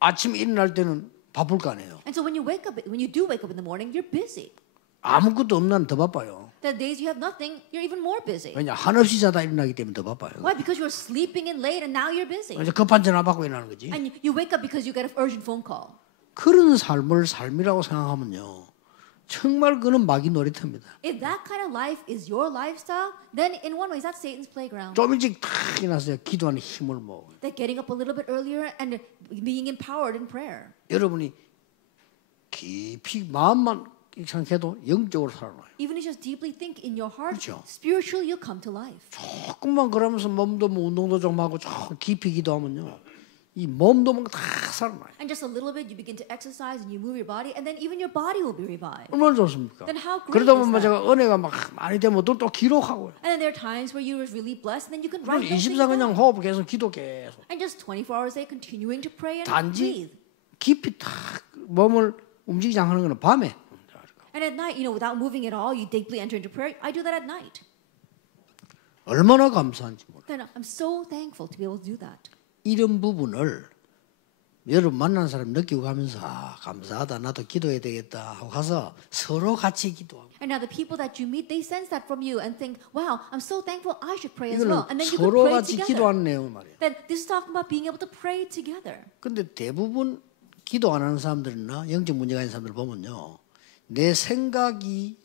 아침에 일어날 때는 바쁠 거 아니에요. And so when you do wake up in the morning, you're busy. 아무것도 없는 한 더 바빠요. The days you have nothing, you're even more busy. 왜냐 한없이 자다 일어나기 때문에 더 바빠요. Why? Because you were sleeping in late and now you're busy. 이제 급한 전화 받고 일어나는 거지. And you wake up because you get an urgent phone call. 그런 삶을 삶이라고 생각하면요. 정말 그는 마귀 놀이터입니다. If that kind of life is your lifestyle, then in one way, that's Satan's playground. 좀 일찍 탁 일어나서 기도하는 힘을 모으고 That getting up a little bit earlier and being empowered in prayer. 여러분이 깊이 마음만 생각해도 영적으로 살아나요. Even if you just deeply think in your heart, 그렇죠. spiritually you'll come to life. 조금만 그러면서 몸도 뭐 운동도 좀 하고 좀 깊이 기도하면요. 이 몸도 뭔가 다 살아나요. And just a little bit, you begin to exercise and you move your body, and then even your body will be revived. 얼마나 좋습니까? Then how great 그러다 is 보면 that? 제가 은혜가 막 많이 되면 또 기록하고요. And then there are times where you are really blessed, and then you can 그럼 write those things 24 그냥 down. 호흡 계속 기도 계속. And just 24 hours a day, continuing to pray and 단지 breathe. 깊이 탁 몸을 움직이지 않는 거는 밤에. And at night, without moving at all, you deeply enter into prayer. I do that at night. 얼마나 감사한지 몰라요. Then I'm so thankful to be able to do that. 이런 부분을 여러분 만난 사람 느끼고 가면서 감사하다 나도 기도해야 되겠다 하고 가서 서로 같이 기도하고 And now the people that you meet, they sense that from you and think, wow, I'm so thankful, I should pray as 이거는 well. And then you can 서로 pray 같이 together. 기도하는 내용 말이에요. Then this is talking about being able to pray together. 근데 대부분 기도 안 하는 사람들이나 영적 문제가 있는 사람들 보면요. 내 생각이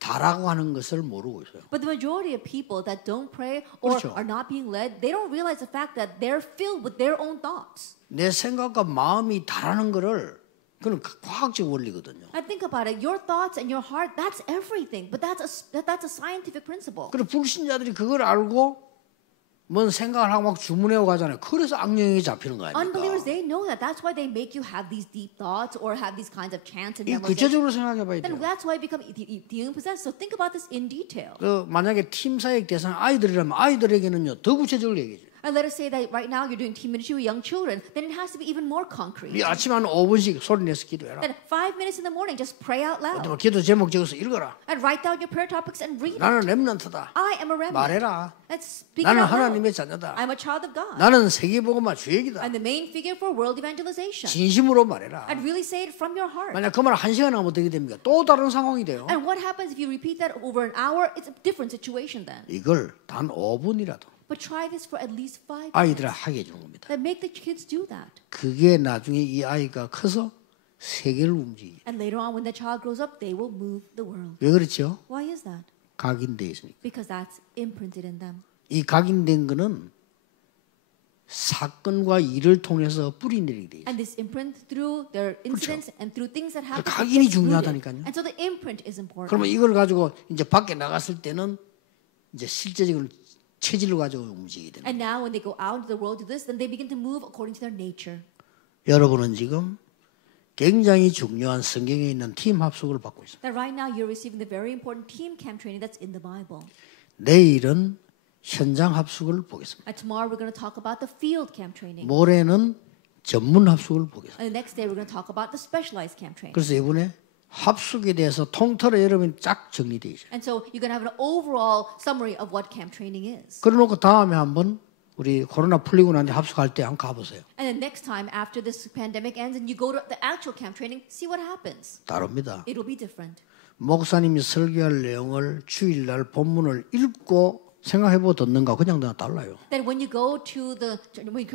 다라고 하는 것을 모르고 있어요. But the majority of people that don't pray or 그렇죠. are not being led, they don't realize the fact that they're filled with their own thoughts. 내 생각과 마음이 다라는 거를 그건 과학적 원리거든요. And think about it, your thoughts and your heart, that's everything. But that's a scientific principle. 그리고 불신자들이 그걸 알고 뭔 생각을 하고 막 주문해오고 가잖아요. 그래서 악령이 잡히는 거 Unbelievers, 아닙니까? they know that. That's why they make you have these deep thoughts or have these kinds of chants and 이 memorization. 구체적으로 생각해봐야 Then 돼요. that's why you become demon-possessed. So think about this in detail. 그 만약에 팀 사역 대상 아이들이라면 아이들에게는요 더 구체적으로 얘기해줘요. And let us say that right now you're doing team ministry with young children, then it has to be even more concrete. 이 아침에 한 5분씩 소리 내서 기도해라. Then 5 minutes in the morning, just pray out loud. 또 기도 제목 적어서 읽어라. And write down your prayer topics and read it. 나는 렘넌트다. I am a remnant. 말해라. Let's speak it 나는 out loud. 하나님의 자녀다. I'm a child of God. 나는 세계복음화 주역이다. I'm the main figure for world evangelization. 진심으로 말해라. And really say it from your heart. 만약 그 말 1시간 하면 어떻게 됩니까? 또 다른 상황이 돼요. And what happens if you repeat that over an hour? It's a different situation then. 이걸 단 5분이라도 But try this for at least 5 아이들을 minutes. 하게 해주는 겁니다. Then make the kids do that. 그게 나중에 이 아이가 커서 세계를 움직이게. And later on, when the child grows up, they will move the world. 왜 그렇죠? Why is that? 각인되어 있으니까. Because that's imprinted in them. 이 각인된 거는 사건과 일을 통해서 뿌리 내리게 돼 있어요. And this imprint through their incidents and through things that happen. 각인이 it's rooted. 중요하다니까요. And so the imprint is important. 그러면 이걸 가지고 이제 밖에 나갔을 때는 이제 실제적으로 체질을 가지고 움직이게 됩니다. And now when they go out into the world to this, then they begin to move according to their nature. 여러분은 지금 굉장히 중요한 성경에 있는 팀 합숙을 받고 있습니다. That right now you're receiving the very important team camp training that's in the Bible. 내일은 현장 합숙을 보겠습니다. And tomorrow we're going to talk about the field camp training. 모레는 전문 합숙을 보겠습니다. And the next day we're going to talk about the specialized camp training. 그래서 이번에 합숙에 대해서 통틀어 여러분이 쫙 정리되어 있어요. And so you're going to have an overall summary of what camp training is. 그러놓고 다음에 한번 우리 코로나 풀리고 난 뒤 합숙할 때 한번 가보세요. And then next time after this pandemic ends and you go to the actual camp training, see what happens. 다릅니다. It will be different. 목사님이 설교할 내용을 주일날 본문을 읽고 생각해보고 듣는가 그냥 다 달라요. That when you go to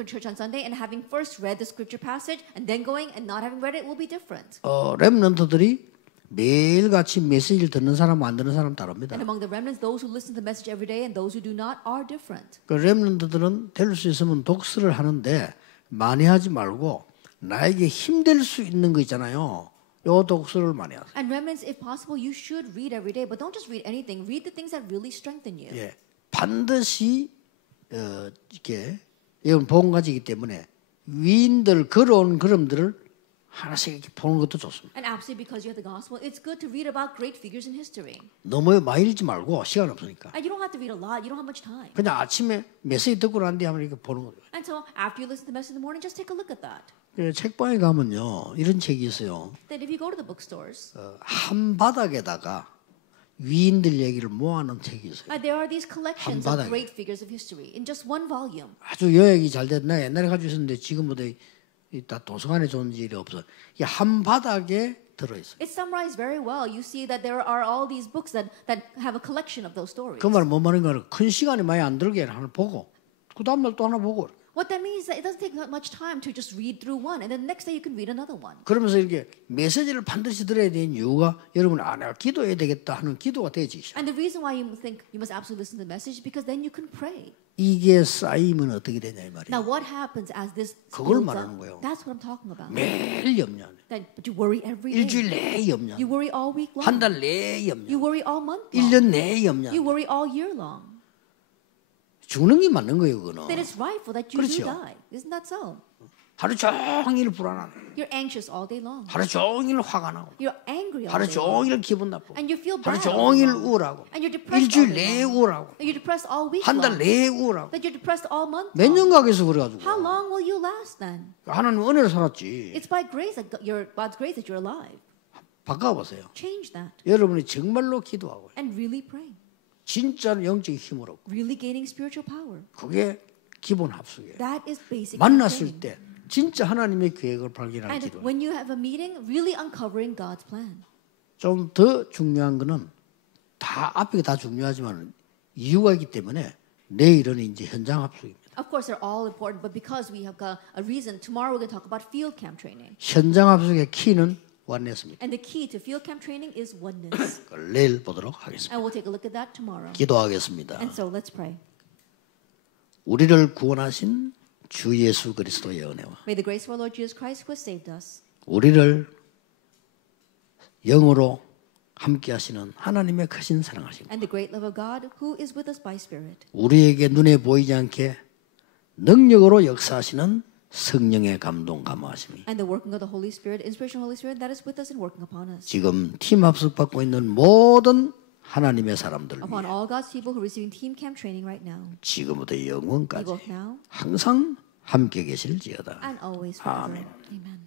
church on Sunday and having first read the scripture passage and then going and not having read it will be different. 렘넌트들이 매일같이 메시지를 듣는 사람과 안 듣는 사람 다릅니다. And among the remnants, those who listen to the message every day and those who do not are different. 그 렘넌트들은 될 수 있으면 독서를 하는데 많이 하지 말고 나에게 힘될 수 있는 거 있잖아요. 요 독서를 많이 하세요. And remnants, if possible, you should read every day, but don't just read anything. Read the things that really strengthen you. 예, 반드시 이렇게 이건 복음 가지기 때문에 위인들 걸어온 그림들을 하나씩 이렇게 보는 것도 좋습니다. And absolutely because you have the gospel, it's good to read about great figures in history. 너무 많이 읽지 말고 시간 없으니까. And you don't have to read a lot. You don't have much time. 그냥 아침에 메시지 듣고 난 뒤에 한번 이렇게 보는 거예요. And so after you listen to the message in the morning, just take a look at that. 책방에 가면요 이런 책이 있어요. Then if you go to the bookstores, 한 바닥에다가 위인들 얘기를 모아놓은 책이 있어요. there are these collections 한 바닥에. of great figures of history in just one volume. 아주 요약이 잘 됐나 옛날에 가지고 있었는데 지금보다 다 도서관에 존재 일이 없어. 이게 한 바닥에 들어있어요. It's summarized very well. You see that there are all these books that have a collection of those stories. 그 말은 뭔 말인가는 큰 시간이 많이 안 들게 하나 보고 그 다음날 또 하나 보고 What that means is that it doesn't take that much time to just read through one, and then the next day you can read another one. 그러면서 이렇게 메시지를 반드시 들어야 되는 이유가 여러분 내가 기도해야 되겠다 하는 기도가 되지. And the reason why you think you must absolutely listen to the message is because then you can pray. 이게 쌓이면 어떻게 되냐 이 말이에요. Now what happens as this 그걸 builds 말하는 up? 거예요. That's what I'm talking about. 매일 염려하네. But you worry every day. 일주일 내에 염려. You worry all week long. 한 달 내에 염려. You worry all month long. 1년 내에 염려. You worry all year long. 죽는 게 맞는 거예요, 그거는. Then it's rightful that you 그렇죠. do die. Isn't that so? 하루 종일 불안하고 You're anxious all day long. 하루 종일 화가 나고 You're angry all 하루 day long. 종일 기분 나쁘고 And you feel 하루 bad all 종일 day long. 우울하고 And you're depressed all 일주일 day 내에 long. 우울하고 That you're depressed all week 한 달 long. 내에 우울하고 That you're depressed all month 몇 long. 년 가겠어 그래가지고 How long will you last then? 하나님 은혜로 살았지. It's by grace that God's grace that you're alive. 바꿔보세요. Change that 여러분이 정말로 기도하고 and really pray. 진짜 영적인 힘을 얻고 Really gaining spiritual power. 그게 기본 합숙이에요. That is basic. 만났을 training. 때 진짜 하나님의 계획을 발견하는 And 기도. when you have a meeting, really uncovering God's plan. 좀 더 중요한 거는 다 앞에 다 중요하지만 이유가 있기 때문에 내일은 이제 현장 합숙입니다. Of course, they're all important, but because we have got a reason, tomorrow we're going to talk about field camp training. 현장 합숙의 키는 원냈습니다. And the key to field camp training is oneness. 그걸 내일 보도록 하겠습니다. And we'll take a look at that tomorrow. 기도하겠습니다. And so let's pray. 우리를 구원하신 주 예수 그리스도의 은혜와 May the grace of our Lord Jesus Christ who has saved us 우리를 영으로 함께 하시는 하나님의 크신 사랑하심 and the great love of God who is with us by Spirit 우리에게 눈에 보이지 않게 능력으로 역사하시는 성령의 감동 감화하심이 and the working of the Holy Spirit, inspiration of the Holy Spirit that is with us and working upon us. 지금 팀 합숙 받고 있는 모든 하나님의 사람들 Upon 위해 all God's people who are receiving team camp training right now, 지금부터 both 영원까지 now 항상 함께 계실지어다. and always forever. 아멘. Amen.